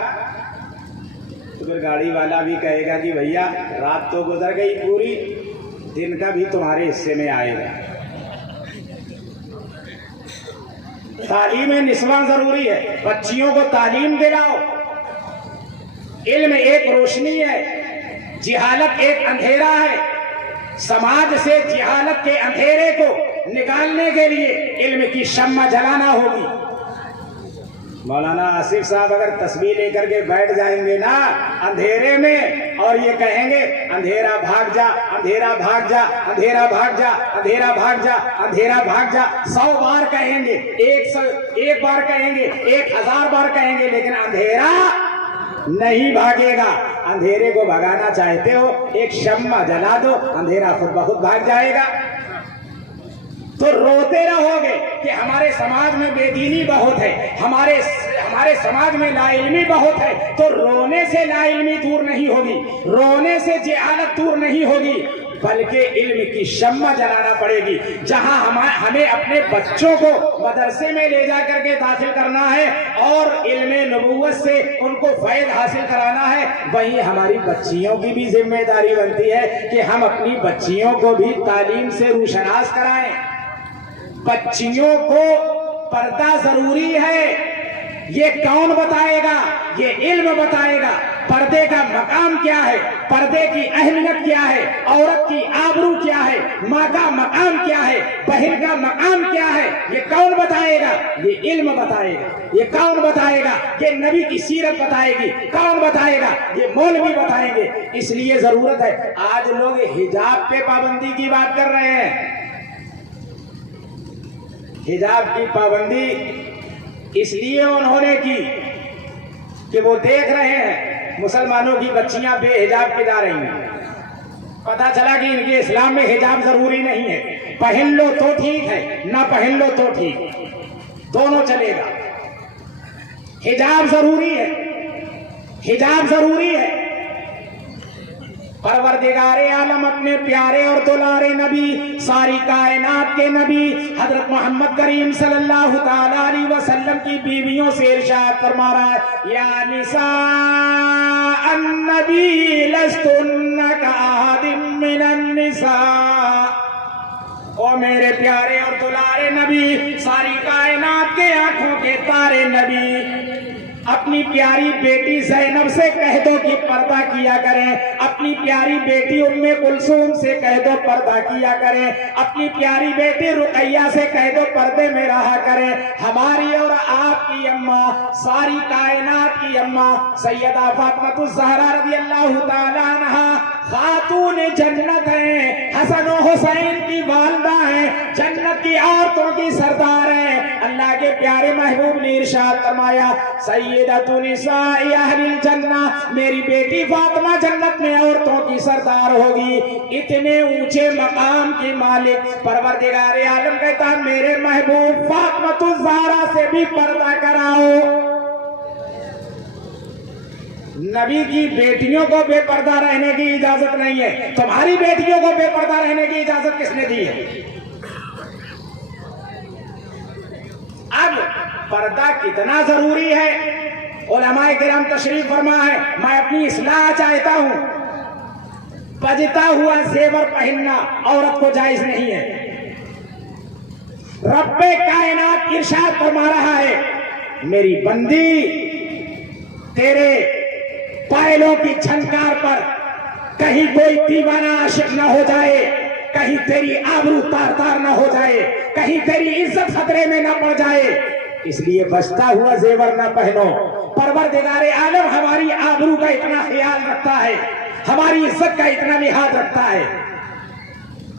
तो फिर गाड़ी वाला भी कहेगा कि भैया रात तो गुजर गई पूरी, दिन का भी तुम्हारे हिस्से में आएगा। तालीम निस्वा जरूरी है, बच्चियों को तालीम दिलाओ। इल्म एक रोशनी है, जिहालत एक अंधेरा है। समाज से जिहालत के अंधेरे को निकालने के लिए इल्म की शम्मा जलाना होगी। मौलाना आसिफ साहब अगर तस्वीर लेकर के बैठ जाएंगे ना अंधेरे में और ये कहेंगे अंधेरा भाग जा, अंधेरा भाग जा, अंधेरा भाग जा, अंधेरा भाग जा, अंधेरा भाग जा, 100 बार कहेंगे, 1 बार कहेंगे, 1000 बार कहेंगे, लेकिन अंधेरा नहीं भागेगा। अंधेरे को भगाना चाहते हो, एक शम्मा जला दो, अंधेरा खुद ब खुद भाग जाएगा। तो रोते रहोगे कि हमारे समाज में बेदीनी बहुत है, हमारे समाज में लाइल्मी बहुत है, तो रोने से लाइल्मी दूर नहीं होगी, रोने से जहालत दूर नहीं होगी, बल्कि इल्म की शम्मा जलाना पड़ेगी। जहां हमें अपने बच्चों को मदरसे में ले जा करके दाखिल करना है और इल्म नबूवत से उनको फैद हासिल कराना है, वहीं हमारी बच्चियों की भी जिम्मेदारी बनती है कि हम अपनी बच्चियों को भी तालीम से रूशनास कराएं। बच्चियों को पर्दा जरूरी है, ये कौन बताएगा? ये इल्म बताएगा। पर्दे का मकाम क्या है, पर्दे की अहमियत क्या है, औरत की आबरू क्या है, माँ का मकाम क्या है, बहन का मकाम क्या है, ये कौन बताएगा? ये इल्म बताएगा। ये कौन बताएगा? ये नबी की सीरत बताएगी। कौन बताएगा? ये मौलवी बताएंगे। इसलिए जरूरत है, आज लोग हिजाब पे पाबंदी की बात कर रहे हैं। हिजाब की पाबंदी इसलिए उन्होंने की कि वो देख रहे हैं मुसलमानों की बच्चियां बेहिजाब की जा रही हैं। पता चला कि इनके इस्लाम में हिजाब जरूरी नहीं है, पहन लो तो ठीक है, ना पहन लो तो ठीक, दोनों चलेगा। हिजाब जरूरी है, हिजाब जरूरी है। परवरदिगारे आलम अपने प्यारे और दुलारे नबी, सारी कायनात के नबी हजरत मोहम्मद करीम सल्लल्लाहु ताला अलैहि वसल्लम की बीवियों से इरशाद फरमा रहा है, या निसा अन्नबी लस्तुन्ना कआदिम मिनन निसा। ओ मेरे प्यारे और दुलारे नबी, सारी कायनात के आंखों के तारे नबी, अपनी प्यारी बेटी ज़ैनब से कह दो कि पर्दा किया करें, अपनी प्यारी बेटी उम्मे कुलसूम से कह दो पर्दा किया करें, अपनी प्यारी बेटी रुकैया से कह दो पर्दे में रहा करें। हमारी और आपकी अम्मा, सारी कायनात की अम्मा सैयदा फातिमा ज़हरा रज़ियल्लाहु ताला अन्हा खातून जन्नत हैं, हसन और हुसैन की वालिदा हैं, जन्नत की औरतों की सरदार हैं। अल्लाह के प्यारे महबूब ने इरशाद फरमाया, सय्यदतु निसाई अहलिल जन्ना, मेरी बेटी फातिमा जन्नत में औरतों की सरदार होगी। इतने ऊंचे मकाम की मालिक परवरदिगारे आलम कहता है, मेरे महबूब फातिमा ज़हरा से भी पर्दा कराओ। नबी की बेटियों को बेपर्दा रहने की इजाजत नहीं है, तुम्हारी बेटियों को बेपर्दा रहने की इजाजत किसने दी है? अब पर्दा कितना जरूरी है, उलमाए किराम तशरीफ फरमा है। मैं अपनी इस्लाह चाहता हूं, बजता हुआ जेवर पहनना औरत को जायज नहीं है। रब्बे कायनात इरशाद फरमा रहा है, मेरी बंदी तेरे पायलों की झनकार पर कहीं कोई दीवाना आशिक न हो जाए, कहीं तेरी आबरू तार तार न हो जाए, कहीं तेरी इज्जत खतरे में न पड़ जाए, इसलिए बचता हुआ जेवर न पहनो। परवरदिगारे आलम हमारी आबरू का इतना ख्याल रखता है, हमारी इज्जत का इतना लिहाज रखता है।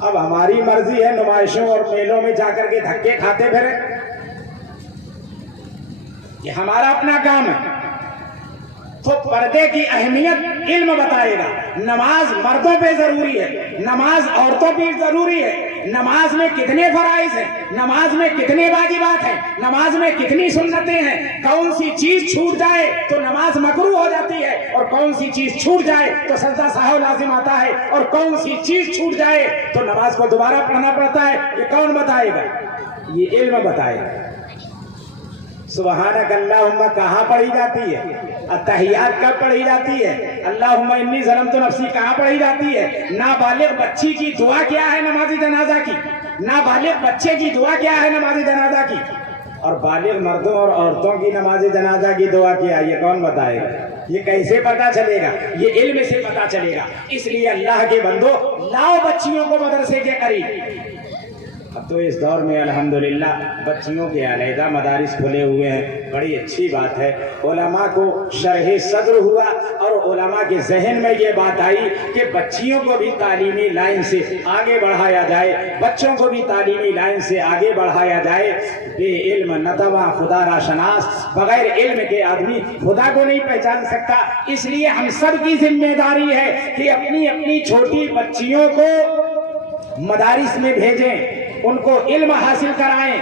अब हमारी मर्जी है नुमाइशों और मेलों में जाकर के धक्के खाते फिरे, ये हमारा अपना काम है। तो पर्दे की अहमियत इल्म बताएगा। नमाज मर्दों पे जरूरी है, नमाज औरतों पे जरूरी है, नमाज में कितने फराइज हैं, नमाज में कितने वाजिबात हैं, नमाज में कितनी सुन्नतें हैं, कौन सी चीज छूट जाए तो नमाज मकरूह हो जाती है और कौन सी चीज छूट जाए तो सजदा साहव लाजिम आता है और कौन सी चीज छूट जाए तो नमाज को दोबारा पढ़ना पड़ता है। ये कौन बताएगा? ये इल्म बताएगा। सुबहानक अल्लाहुम्मा कहाँ पढ़ी जाती है? अत्तहियात कब पढ़ी जाती है? अल्लाहुम्मा इन्नी ज़लमतु नफ्सी कहाँ पढ़ी जाती है? नाबालिग बच्ची की दुआ क्या है नमाज़ी जनाजा की? नाबालिग बच्चे की दुआ क्या है नमाज़ी जनाजा की? और बालिग मर्दों और औरतों की नमाज़ी जनाजा की दुआ क्या है? ये कौन बताएगा? ये कैसे पता चलेगा? ये इल्म से पता चलेगा। इसलिए अल्लाह के बंदो, लाओ बच्चियों को मदरसे के करीब। अब तो इस दौर में अल्हम्दुलिल्लाह बच्चियों के अलहदा मदारिस खुले हुए हैं, बड़ी अच्छी बात है। उलमा को शरह सद्र हुआ और उलमा के जहन में ये बात आई कि बच्चियों को भी तालीमी लाइन से आगे बढ़ाया जाए, बच्चों को भी तालीमी लाइन से आगे बढ़ाया जाए। बेइल्म नतवा खुदा राशनास, बगैर इल्म के आदमी खुदा को नहीं पहचान सकता। इसलिए हम सब की जिम्मेदारी है कि अपनी अपनी छोटी बच्चियों को मदारिस में भेजें, उनको इल्म हासिल कराएं।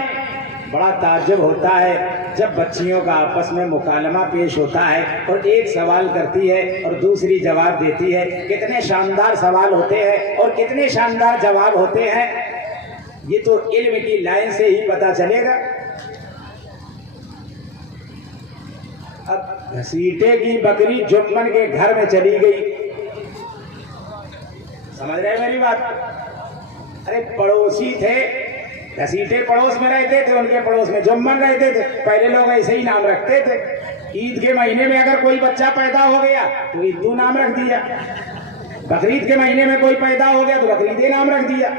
बड़ा ताज्जुब होता है जब बच्चियों का आपस में मुकालमा पेश होता है और एक सवाल करती है और दूसरी jवाब देती है। कितने शानदार सवाल होते हैं और कितने शानदार जवाब होते हैं। ये तो इल्म की लाइन से ही पता चलेगा। अब घसीटे की बकरी जुम्मन के घर में चली गई, समझ रहे हैं मेरी बात? अरे पड़ोसी थे, घसीटे पड़ोस में रहते थे, उनके पड़ोस में जुम्मन रहते थे। पहले लोग ऐसे ही नाम रखते थे। ईद के महीने में अगर कोई बच्चा पैदा हो गया तो ईदू नाम रख दिया, बकरीद के महीने में कोई पैदा हो गया तो बकरीदे नाम रख दिया,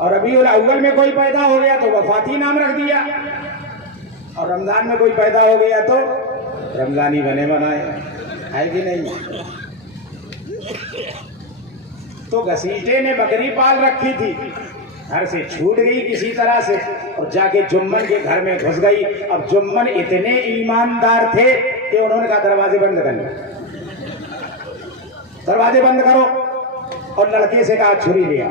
और रबीउल अव्वल में कोई पैदा हो गया तो वफाती नाम रख दिया, और रमजान में कोई पैदा हो गया तो रमजानी बने बनाए। है कि नहीं? तो घसीटे ने बकरी पाल रखी थी, घर से छूट गई किसी तरह से और जाके जुम्मन के घर में घुस गई। अब जुम्मन इतने ईमानदार थे कि उन्होंने कहा दरवाजे बंद कर लो, दरवाजे बंद करो, और लड़के से कहा छुरी ले आओ।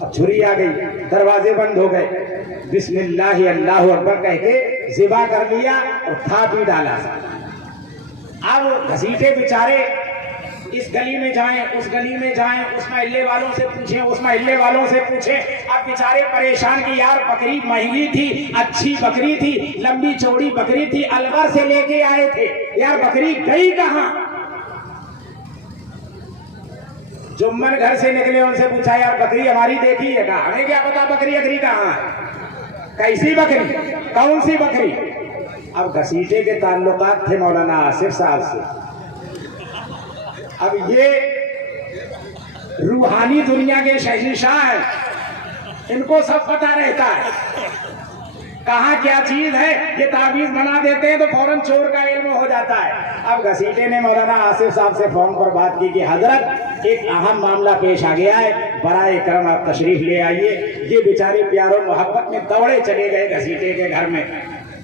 अब छुरी आ गई, दरवाजे बंद हो गए, बिस्मिल्लाह अल्लाहु अकबर कह के ज़िबा कर लिया और था भी डाला। अब घसीटे बेचारे इस गली में जाएं, उस गली में जाएं, उस महल्ले वालों से पूछें, उस महल्ले वालों से पूछें। अब बेचारे परेशान कि यार बकरी महंगी थी, अच्छी बकरी थी, लंबी चौड़ी बकरी थी, अलवर से लेके आए थे, यार बकरी गई कहां? जुम्मन घर से निकले, उनसे पूछा यार बकरी हमारी देखी है? कहा हमें क्या पता बकरी अकरी कहां है, कैसी बकरी, कौन सी बकरी? अब घसीटे के ताल्लुकात थे मौलाना आसिफ साहब से। अब ये रूहानी दुनिया के शहंशाह हैं, इनको सब पता रहता है कहाँ क्या चीज है। ये ताबीज बना देते हैं तो फौरन चोर का इल्म हो जाता है। अब घसीटे ने मौलाना आसिफ साहब से फोन पर बात की कि हजरत एक अहम मामला पेश आ गया है, बराए करम आप तशरीफ ले आइए। ये बेचारे प्यारों मोहब्बत में दौड़े चले गए घसीटे के घर में।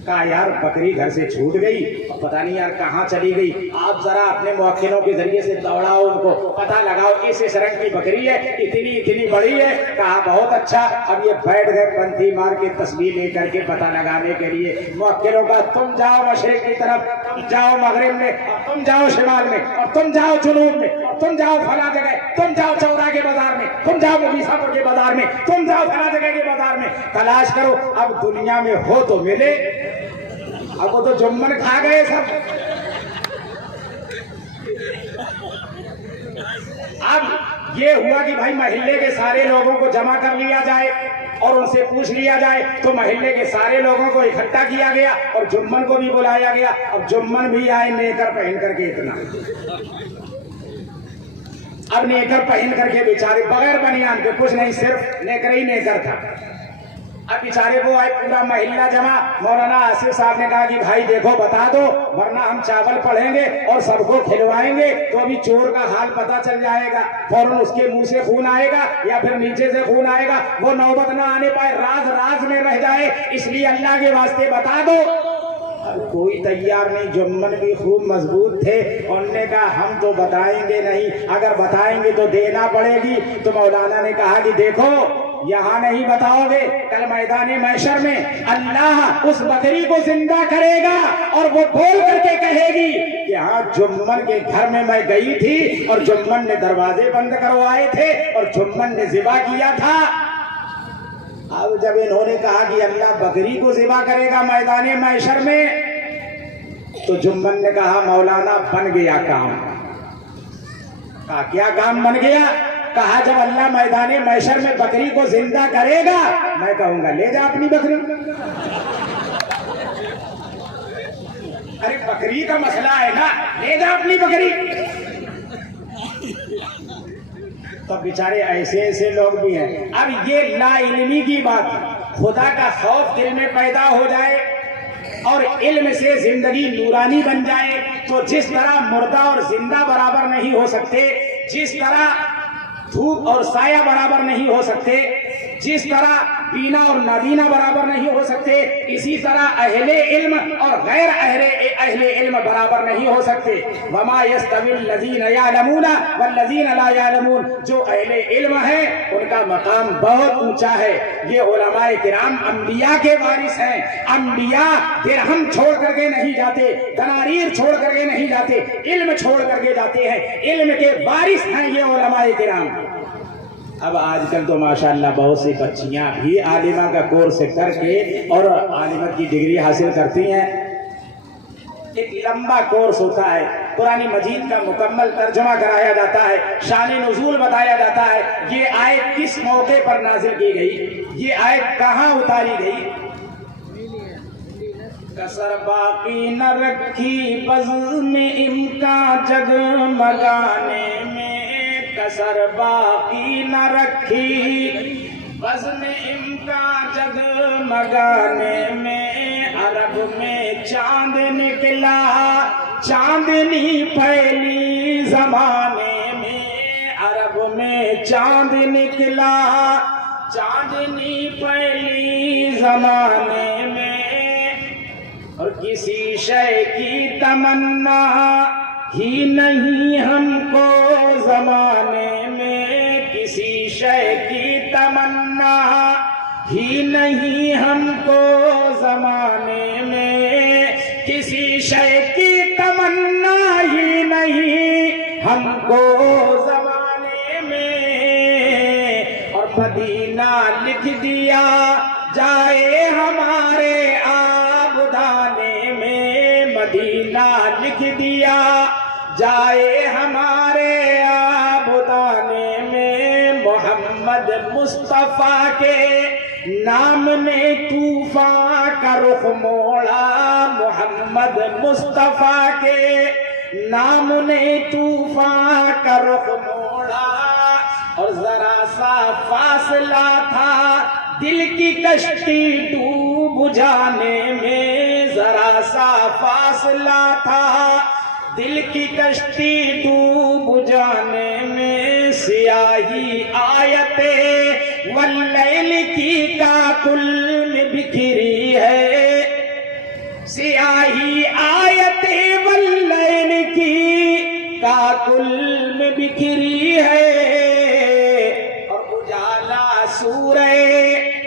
कहा यार बकरी घर से छूट गई, पता नहीं यार कहाँ चली गई, आप जरा अपने मुवक्किलों के जरिए से दौड़ाओ, उनको पता लगाओ इस रंग की बकरी है, इतनी इतनी बड़ी है। कहा बहुत अच्छा। अब ये बैठ गए पंथी मार के तस्वीर लेकर के पता लगाने के लिए। मुवक्किलों का तुम जाओ मशरिक की तरफ, तुम जाओ मगरिब में, तुम जाओ शिमाल में, और तुम जाओ जुनूब में, और तुम जाओ फला जगह, तुम जाओ चौरा के बाजार में, तुम जाओ मुगीसापुर के बाजार में, तुम जाओ फला जगह के बाजार में, तलाश करो। अब दुनिया में हो तो मिले। अब वो तो जुम्मन खा गए सब। अब ये हुआ कि भाई महल्ले के सारे लोगों को जमा कर लिया जाए और उनसे पूछ लिया जाए। तो महल्ले के सारे लोगों को इकट्ठा किया गया और जुम्मन को भी बुलाया गया। अब जुम्मन भी आए नेकर पहन करके, इतना अब नेकर पहन करके बेचारे बगैर बनियान के, कुछ नहीं, सिर्फ नेकर ही नेकर था। अब बेचारे को आए पूरा महिला जमा। मौलाना आसिफ साहब ने कहा कि भाई देखो बता दो, वरना हम चावल पढ़ेंगे और सबको खिलवाएंगे तो अभी चोर का हाल पता चल जाएगा, फौरन उसके मुंह से खून आएगा या फिर नीचे से खून आएगा, वो नौबत ना आने पाए, राज राज में रह जाए। इसलिए अल्लाह के वास्ते बता दो। अब कोई तैयार नहीं, जुम्मन भी खूब मजबूत थे। उन्होंने कहा हम तो बताएंगे नहीं, अगर बताएंगे तो देना पड़ेगी। तो मौलाना ने कहा कि देखो यहाँ नहीं बताओगे, कल मैदान महशर में अल्लाह उस बकरी को जिंदा करेगा और वो बोल करके कहेगी कि हाँ जुम्मन के घर में मैं गई थी और जुम्मन ने दरवाजे बंद करवाए थे और जुम्मन ने ज़िबा किया था। अब जब इन्होंने कहा कि अल्लाह बकरी को ज़िबा करेगा मैदान महशर में, तो जुम्मन ने कहा मौलाना बन गया काम। कहा क्या काम बन गया? कहा जब अल्लाह मैदान महशर में बकरी को जिंदा करेगा, मैं कहूंगा ले जा अपनी बकरी। अरे बकरी का मसला है ना, ले जा अपनी बकरी। तो बेचारे ऐसे ऐसे लोग भी हैं। अब ये लाइल्मी की बात है, खुदा का खौफ दिल में पैदा हो जाए और इल्म से जिंदगी नूरानी बन जाए, तो जिस तरह मुर्दा और जिंदा बराबर नहीं हो सकते, जिस तरह धूप और साया बराबर नहीं हो सकते, जिस तरह बीना और नाबीना बराबर नहीं हो सकते, इसी तरह अहले इल्म और गैर अहले इल्म बराबर नहीं हो सकते। वमा यस्तविल लज़ीना यालमूना वल्लज़ीना ला यालमून, जो अहले इल्म है उनका मकाम बहुत ऊंचा है। ये उलमाए किराम अंबिया के वारिस हैं। अंबिया दिरहम छोड़ करके नहीं जाते, दनारीर छोड़ करके नहीं जाते, इल्म छोड़ करके जाते हैं। इल्म के वारिस हैं ये उलमाए किराम। अब आजकल तो माशाअल्लाह बहुत सी बच्चियां भी आलिमा का कोर्स करके और आलिमा की डिग्री हासिल करती हैं। एक लंबा कोर्स होता है, कुरान मजीद का मुकम्मल तर्जुमा कराया जाता है, शान नुज़ूल बताया जाता है, ये आयत किस मौके पर नाजिल की गई, ये आयत कहाँ उतारी गई। कसर बाकी न रखी बज़्म में इम्का जगमगाने में, कसर बाकी न रखी बज़्म इम्का जगमगाने में। अरब में चांद निकला, चांदनी फैली ज़माने में। अरब में चांद निकला, चांदनी फैली ज़माने में। और किसी शय की तमन्ना ही नहीं हमको ज़माने में, किसी शय की तमन्ना ही नहीं हमको ज़माने में, किसी शय की तमन्ना ही नहीं हमको ज़माने में। और मदीना लिख दिया जाए हमारे आबुदाने में, मदीना लिख दिया जाए हमारे आबुदाने में। मोहम्मद मुस्तफ़ा के नाम ने तूफान का रुख मोड़ा, मोहम्मद मुस्तफ़ा के नाम ने तूफान का रुख मोड़ा। और जरा सा फासला था दिल की कश्ती डूब जाने में, जरा सा फासला था दिल की कश्ती डूब जाने में। सियाही आयते वल्लैल की काकुल में बिखरी है, सियाही आयते वल्लैल की काकुल में बिखरी है। और उजाला सूरे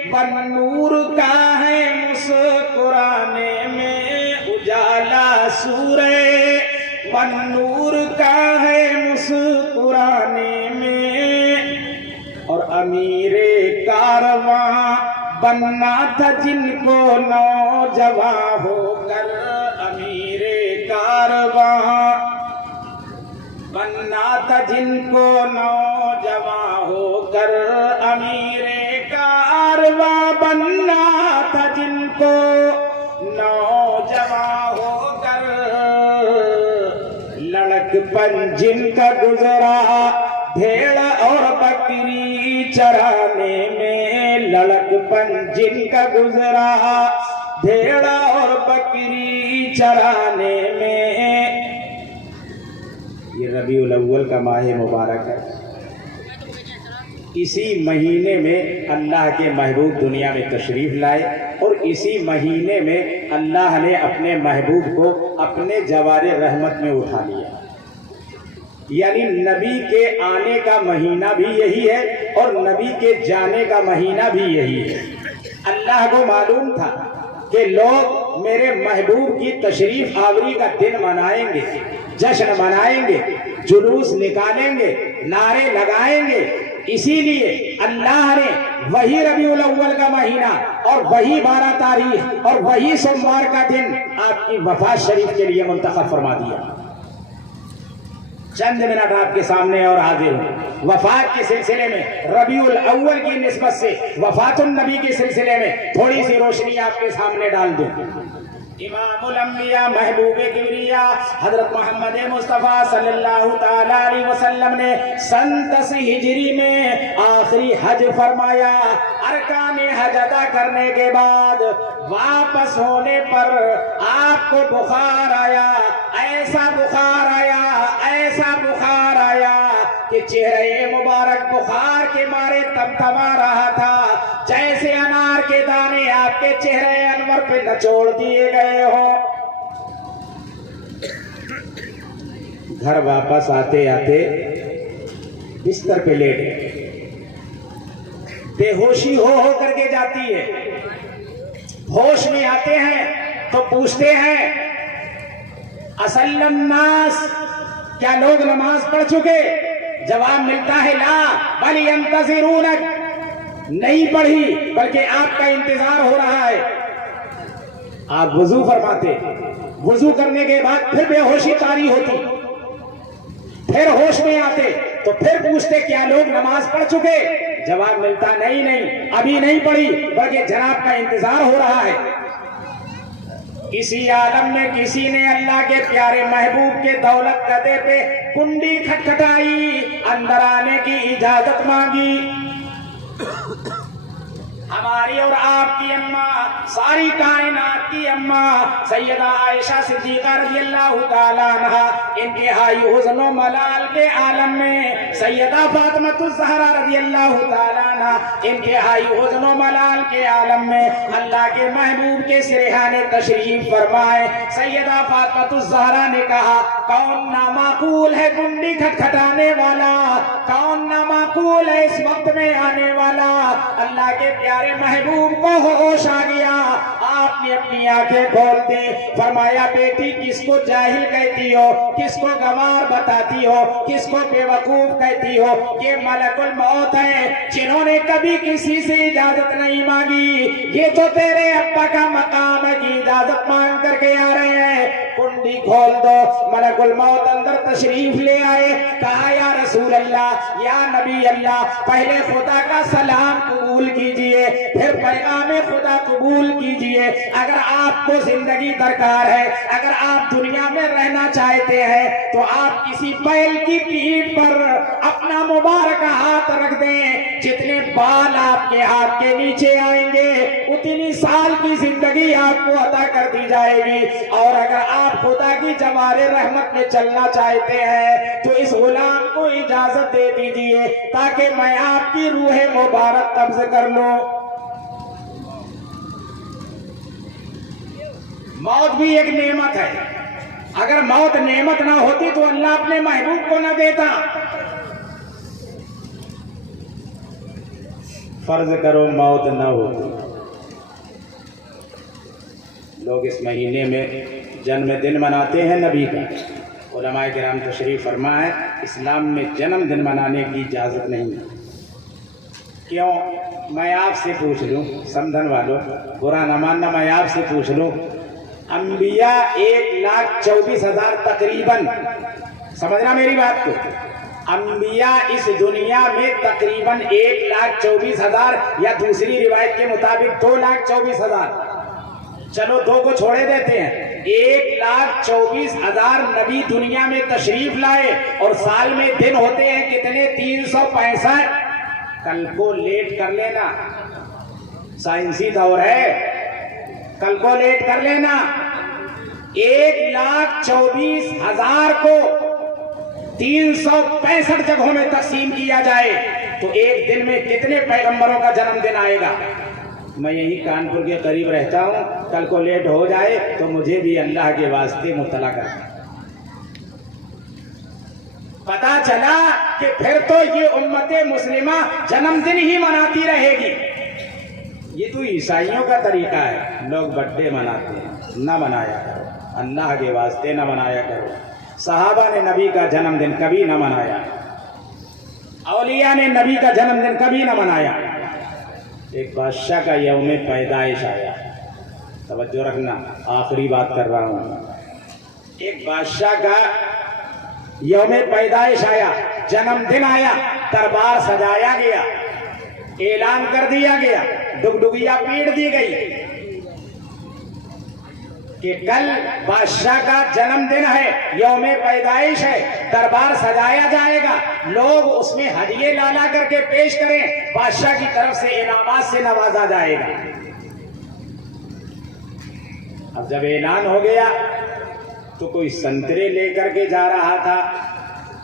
बन्नूर का है मुस्कुराने में, उजाला सूरे बन्नूर का है मुस्कुराने में। और अमीरे कारवां बनना था जिनको नौजवान होकर, अमीरे कारवां बनना था जिनको नौजवान होकर, अमीरे कारवां बनना था जिनको नौजवान होकर। लड़कपन जिनका गुजरा भेड़ और बकरी चराने में, लड़कपन जिनका गुजरा भेड़ और बकरी चराने में। ये रबीउल अव्वल का माह मुबारक है। इसी महीने में अल्लाह के महबूब दुनिया में तशरीफ़ लाए और इसी महीने में अल्लाह ने अपने महबूब को अपने जवारे रहमत में उठा लिया। यानी नबी के आने का महीना भी यही है और नबी के जाने का महीना भी यही है। अल्लाह को मालूम था कि लोग मेरे महबूब की तशरीफ आवरी का दिन मनाएंगे, जश्न मनाएंगे, जुलूस निकालेंगे, नारे लगाएंगे। इसीलिए अल्लाह ने वही रबीउल अव्वल का महीना और वही 12 तारीख और वही सोमवार का दिन आपकी वफात शरीफ के लिए मुंतखब फरमा दिया। चंद मिनट आपके सामने और हाजिर हूं। वफात के सिलसिले में रबीउल अव्वल की निस्बत से वफातुन नबी के सिलसिले में थोड़ी सी रोशनी आपके सामने डाल दूं। इमामुल अंबिया महबूबे किबरिया हजरत मोहम्मद मुस्तफ़ा सल्लल्लाहु ताला अलैहि वसल्लम ने सन 10 हिजरी में आखिरी हज फरमाया। अरकाने हज अदा करने के बाद वापस होने पर आपको बुखार आया, ऐसा बुखार आया, ऐसा बुखार आया कि चेहरे मुबारक बुखार के मारे तमतमा रहा था, जैसे अनार के दाने आपके चेहरे अनवर पे नचोड़ दिए गए हो। घर वापस आते आते बिस्तर पे लेट गए। बेहोशी हो करके जाती है। होश में आते हैं तो पूछते हैं असल्लन नास, क्या लोग नमाज पढ़ चुके? जवाब मिलता है ला बल यंतज़िरूनक, नहीं पढ़ी बल्कि आपका इंतजार हो रहा है। आप वुजू फरमाते, वुजू करने के बाद फिर बेहोशी तारी होती, फिर होश में आते तो फिर पूछते क्या लोग नमाज पढ़ चुके? जवाब मिलता नहीं नहीं अभी नहीं पढ़ी बल्कि जनाब का इंतजार हो रहा है। किसी आलम में किसी ने अल्लाह के प्यारे महबूब के दौलत गदे पे कुंडी खटखटाई, अंदर आने की इजाजत मांगी। हमारी और आपकी अम्मा, सारी कायनात की अम्मा सैयदा आयशा सिद्दीका रज़ियल्लाहु ताला अन्हा, इंतहाई हुज़्न व मलाल के आलम में सैयदा फातिमातुज़ ज़हरा रज़ियल्लाहु ताला अन्हा, इंतहाई हुज़्न व मलाल के आलम में अल्लाह के महबूब के सिरहाने तशरीफ फरमाए। सैयदा फातिमातुज़ ज़हरा ने कहा कौन नामाकूल है कुंडी खटखटाने वाला, कौन नामाकूल है इस वक्त में आने वाला? अल्लाह के प्यारे महबूब को होश आ गया। आपने अपनी आंखें खोल दी, फरमाया बेटी किसको जाहिल कहती हो, किसको गवार बताती हो, किसको बेवकूफ कहती हो? ये मलकुल मौत है जिन्होंने कभी किसी से इजाजत नहीं मांगी। ये तो तेरे अब्बा का मकाम है कि इजाजत मांग करके आ रहे हैं। कुंडी खोल दो। मलकुल मौत अंदर तशरीफ ले आए। कहा या रसूल अल्लाह, या नबी अल्लाह, पहले खुदा का सलाम कबूल कीजिए, फिर पैगाम खुदा कबूल कीजिए। अगर आपको जिंदगी दरकार है, अगर आप दुनिया में रहना चाहते हैं तो आप किसी बैल की पीठ पर अपना मुबारक हाथ रख दें। जितने बाल आपके हाथ के नीचे आएंगे उतनी साल की जिंदगी आपको अता कर दी जाएगी। और अगर आप खुदा की जवारे रहमत में चलना चाहते हैं तो इस गुलाम को इजाजत दे दीजिए ताकि मैं आपकी रूह मुबारक कब्ज कर लूं। मौत भी एक नेमत है। अगर मौत नेमत ना होती तो अल्लाह अपने महबूब को न देता। फर्ज करो मौत ना होती। लोग इस महीने में जन्मदिन मनाते हैं नबी का। उलमाए किराम तशरीफ फरमाए इस्लाम में जन्मदिन मनाने की इजाज़त नहीं है। क्यों? मैं आपसे पूछ लूँ, समझन वालों, बुरा न मानना, मैं आपसे पूछ लूँ, अंबिया 1,24,000 तकरीबन, समझना मेरी बात को, अंबिया इस दुनिया में तकरीबन 1,24,000 या दूसरी रिवायत के मुताबिक 2,24,000, चलो दो को छोड़े देते हैं, 1,24,000 नबी दुनिया में तशरीफ लाए और साल में दिन होते हैं कितने? 365। कैलकुलेट कर लेना, साइंसी दौर है, कैलकुलेट कर लेना। 1,24,000 को 365 जगहों में तकसीम किया जाए तो एक दिन में कितने पैगंबरों का जन्मदिन आएगा। मैं यही कानपुर के करीब रहता हूँ, कल को लेट हो जाए तो मुझे भी अल्लाह के वास्ते मुतला कर। पता चला कि फिर तो ये उम्मते मुस्लिमा जन्मदिन ही मनाती रहेगी। ये तो ईसाइयों का तरीका है, लोग बर्थडे मनाते हैं। न मनाया करो, अल्लाह के वास्ते न मनाया करो। सहाबा ने नबी का जन्मदिन कभी न मनाया, औलिया ने नबी का जन्मदिन कभी न मनाया। एक बादशाह का यौम पैदाइश आया, तवज्जो रखना, आखिरी बात कर रहा हूँ। एक बादशाह का यौम पैदाइश आया, जन्मदिन आया, दरबार सजाया गया, ऐलान कर दिया गया, डुगडुगिया पीट दी गई कि कल बादशाह का जन्मदिन है, यौम पैदाइश है, दरबार सजाया जाएगा, लोग उसमें हदिये लाला करके पेश करें, बादशाह की तरफ से इनामात से नवाजा जाएगा। अब जब ऐलान हो गया तो कोई संतरे लेकर के जा रहा था,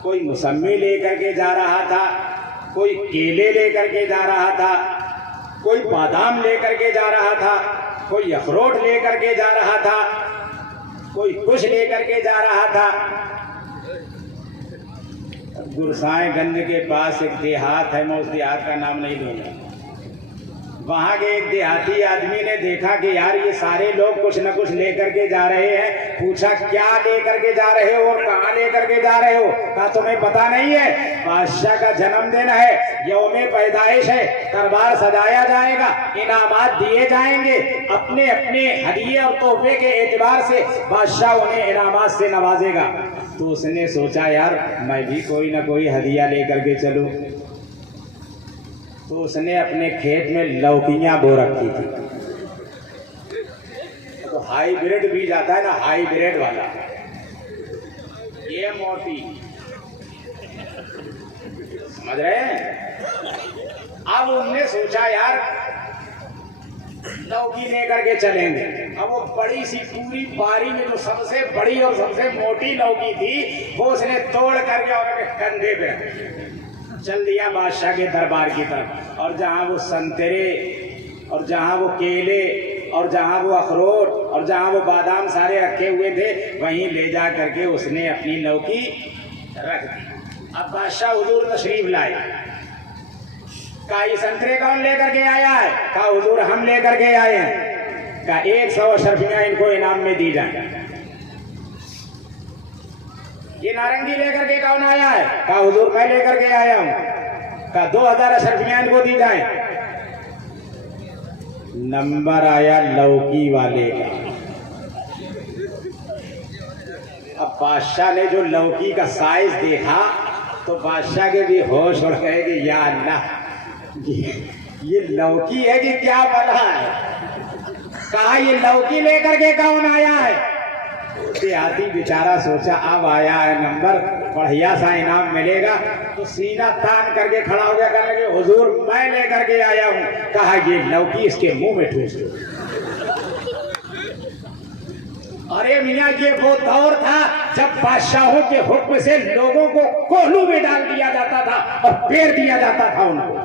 कोई मौसमी लेकर के जा रहा था, कोई केले लेकर के जा रहा था, कोई बादाम लेकर के जा रहा था, कोई अखरोट लेकर के जा रहा था, कोई कुछ लेकर के जा रहा था। गुरसाएगंज के पास एक देहात है, मैं उस देहात का नाम नहीं लूंगा। वहां के एक देहाती आदमी ने देखा कि यार ये सारे लोग कुछ न कुछ लेकर के जा रहे हैं। पूछा क्या लेकर के जा रहे हो और कहाँ लेकर के जा रहे हो? कहा तुम्हें पता नहीं है, बादशाह का जन्मदिन है, यौम पैदाइश है, दरबार सजाया जाएगा, इनामात दिए जाएंगे, अपने अपने हदिये और तोहफे के एतबार से बादशाह उन्हें इनामात से नवाजेगा। तो उसने सोचा यार मैं भी कोई ना कोई हदिया लेकर के चलूं। तो उसने अपने खेत में लौकियां बो रखी थी। तो हाईब्रिड बीज आता है ना, हाईब्रिड वाला, ये मोटी, समझ रहे हैं? अब उनने सोचा यार लौकी लेकर के चलेंगे। अब वो बड़ी सी पूरी बारी में जो सबसे बड़ी और सबसे मोटी लौकी थी वो उसने तोड़ करके और कंधे पे चल दिया बादशाह के दरबार की तरफ। और जहाँ वो संतरे और जहाँ वो केले और जहाँ वो अखरोट और जहाँ वो बादाम सारे रखे हुए थे वहीं ले जा करके उसने अपनी लौकी रख दी। अब बादशाह हुजूर तशरीफ लाए। कहा ये संतरे कौन लेकर के आया है? कहा हुजूर हम लेकर के आए हैं। कहा 100 अशरफियां इनको इनाम में दी जाए। ये नारंगी लेकर के कौन आया है? कहा हुजूर मैं लेकर के आया हूं। कहा 2000 अशरफियां इनको दी जाए। नंबर आया लौकी वाले का। अब बादशाह ने जो लौकी का साइज देखा तो बादशाह के भी होश उड़ गए कि या अल्लाह ये लौकी है कि क्या बना है। कहा ये लौकी लेकर के कौन आया है? देहाती बेचारा सोचा अब आया है नंबर, बढ़िया सा इनाम मिलेगा। तो सीना तान करके खड़ा हो गया, कहने लगे हुजूर मैं लेकर के आया हूं। कहा ये लौकी इसके मुंह में ठूस दो। अरे मियाँ ये वो दौर था जब बादशाहों के हुक्म से लोगों को कोहलू में डाल दिया जाता था और पेड़ दिया जाता था उनको।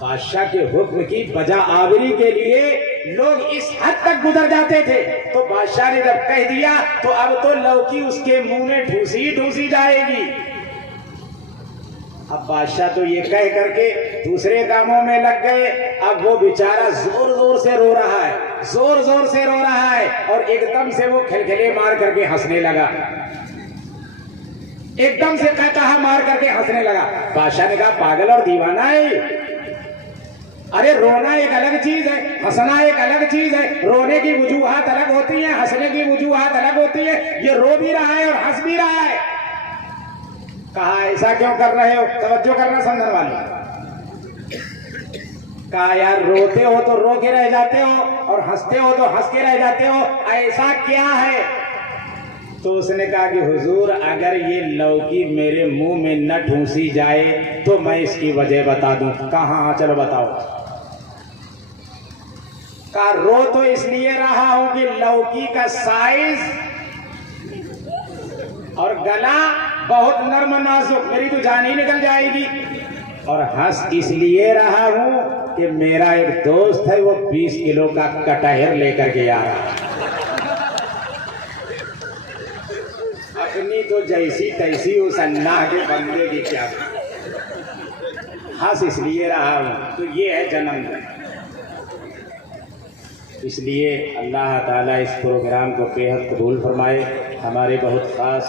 बादशाह के हुक्म की बजा आवरी के लिए लोग इस हद तक गुजर जाते थे। तो बादशाह ने जब कह दिया तो अब तो लौकी उसके मुंह में ठूसी ठूसी जाएगी। अब बादशाह तो ये कह करके दूसरे कामों में लग गए। अब वो बेचारा जोर जोर से रो रहा है, जोर जोर से रो रहा है और एकदम से वो खिलखिले मार करके हंसने लगा। एकदम से कहा मार करके हंसने लगा। बादशाह ने कहा पागल और दीवाना है। अरे रोना एक अलग चीज है, हंसना एक अलग चीज है। रोने की वजूहात अलग होती है, हंसने की वजूहात अलग होती है। ये रो भी रहा है और हंस भी रहा है। कहा ऐसा क्यों कर रहे हो? तवज्जो करना समझने वाले। कहा यार रोते हो तो रो के रह जाते हो और हंसते हो तो हंस के रह जाते हो, ऐसा क्या है? तो उसने कहा कि हुजूर अगर ये लौकी मेरे मुंह में न ठूसी जाए तो मैं इसकी वजह बता दूं। कहा हाँ चलो बताओ। कहा रो तो इसलिए रहा हूं कि लौकी का साइज और गला बहुत नर्म नाजुक, मेरी तो जान ही निकल जाएगी। और हंस इसलिए रहा हूं कि मेरा एक दोस्त है, वो 20 किलो का कटहर लेकर के आ रहा है। अपनी तो जैसी तैसी उस अल्लाह के बंदे की क्या, हंस इसलिए रहा हूं। तो ये है जन्मदिन। इसलिए अल्लाह ताला इस प्रोग्राम को बेहद कबूल फरमाए। हमारे बहुत ख़ास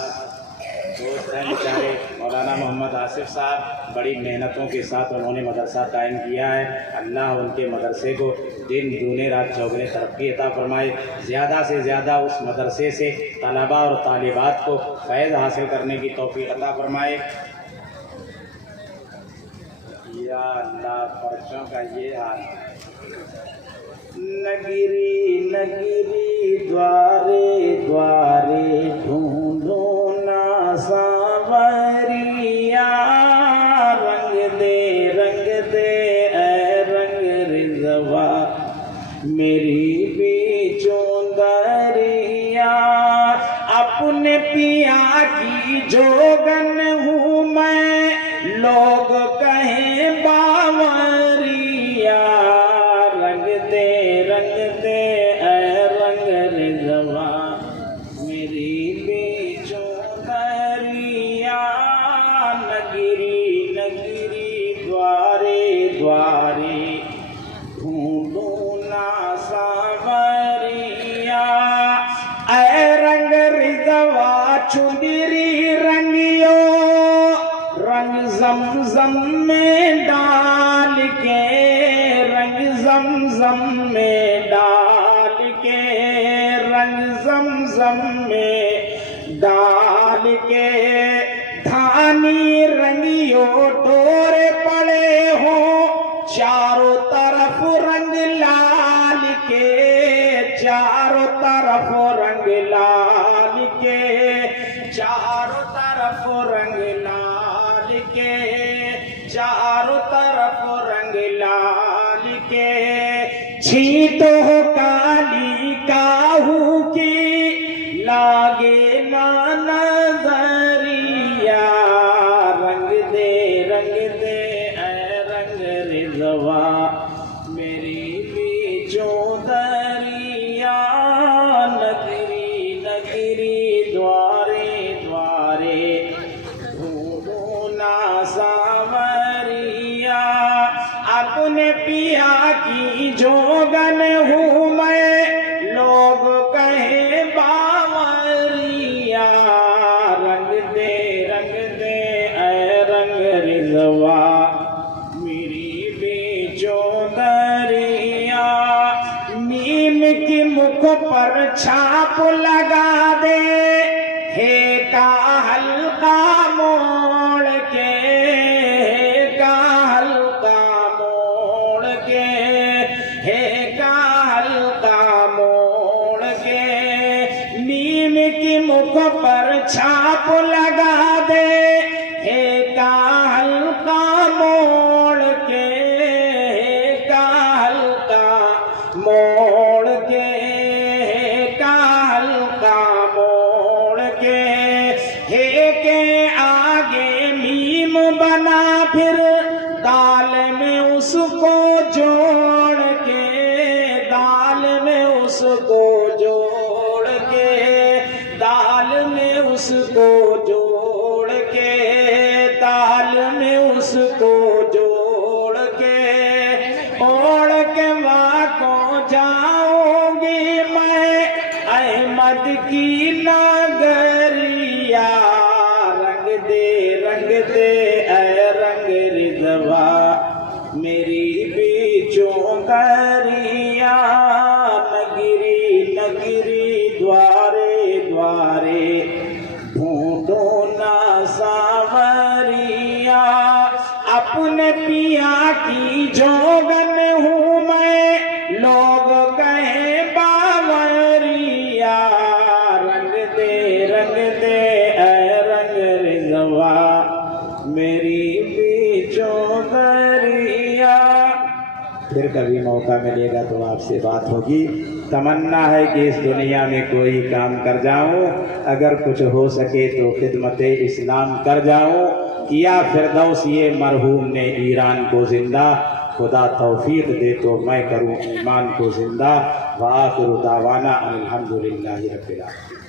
दोस्त हैं बेचारे मौलाना मोहम्मद आसिफ साहब, बड़ी मेहनतों के साथ उन्होंने मदरसा कायम किया है। अल्लाह उनके मदरसे को दिन दूने रात चौगुने तरक्की अता फरमाए। ज़्यादा से ज़्यादा उस मदरसे से तलबा और तालिबात को फैज़ हासिल करने की तौफीक अता फरमाए। या अल्लाह, पर्चों का ये हाल। नगरी नगरी द्वारे द्वारे ढूंढो ना सांवरिया, रंग दे ऐ रंग रिज़वा मेरी बीचों दरिया। अपने पिया की जोगन हूँ मैं, लोग कहें बावरिया, रंग दे ऐ रंग रिज़वा मेरी बीचों दरिया। नगरी नगरी द्वारे द्वारे ढूंढो ना सांवरिया, ऐ रंग रिज़वा चुंदरी रंगियो, रंग ज़मज़म में डाल के, रंग ज़मज़म में डाल के, रंग ज़मज़म में डाल के। धानी रंगियो डोरे पड़े हो, चारों तरफ रंग लाल के, चारों तरफ रंग लाल के, चारों तरफ रंग लाल के, चारों तरफ रंग लाल के। छींटो काली काहू की लागे ना नजरिया, रंग दे ऐ रंग रिज़वा मेरी बीचों दरिया। नगरी नगरी द्वारे द्वारे ढूंढो ना सांवरिया, अपने पिया की जोगन हूँ मैं, लोग कहें बावरिया, रंग दे ऐ रंग रिज़वा मेरी बीचों दरिया। नीम की मुख पर छाप लगा दे, हे का हल्का मोड़ के, हे का हल्का मोड़ के, हे का हल्का मोड़ के। नीम की मुख पर छाप लगा दे, हे का हल्का मोड़ के, हे का हल्का मोड़ के, हे का हल्का मोड़ के। हे के आगे मीम बना, फिर दाल में उसको जोड़ के, दाल में उसको जोड़ के, दाल में उसको जोड़ के, दाल में उसको जोड़ के। ओढ़ के वहाँ को जाऊंगी मैं अहमद की नगरिया, रंग दे ऐ रंग रिज़वा मेरी बीचों दरिया। नगरी नगरी द्वारे द्वारे ढूंढो ना सांवरिया, अपने पिया की जोगन हूँ मैं, लोग कहें बावरिया, रंग दे ऐ रंग रिज़वा मेरी बीचों दरिया। फिर कभी मौका मिलेगा तो आपसे बात होगी। तमन्ना है कि इस दुनिया में कोई काम कर जाऊं, अगर कुछ हो सके तो खिदमत इस्लाम कर जाऊं, किया फिरदौस ये मरहूम ने ईरान को जिंदा, खुदा तौफीक दे तो मैं करूँ ईमान को जिंदा। व आखिरु दावाना अल्हम्दुलिल्लाहि रब्बिल आलमीन।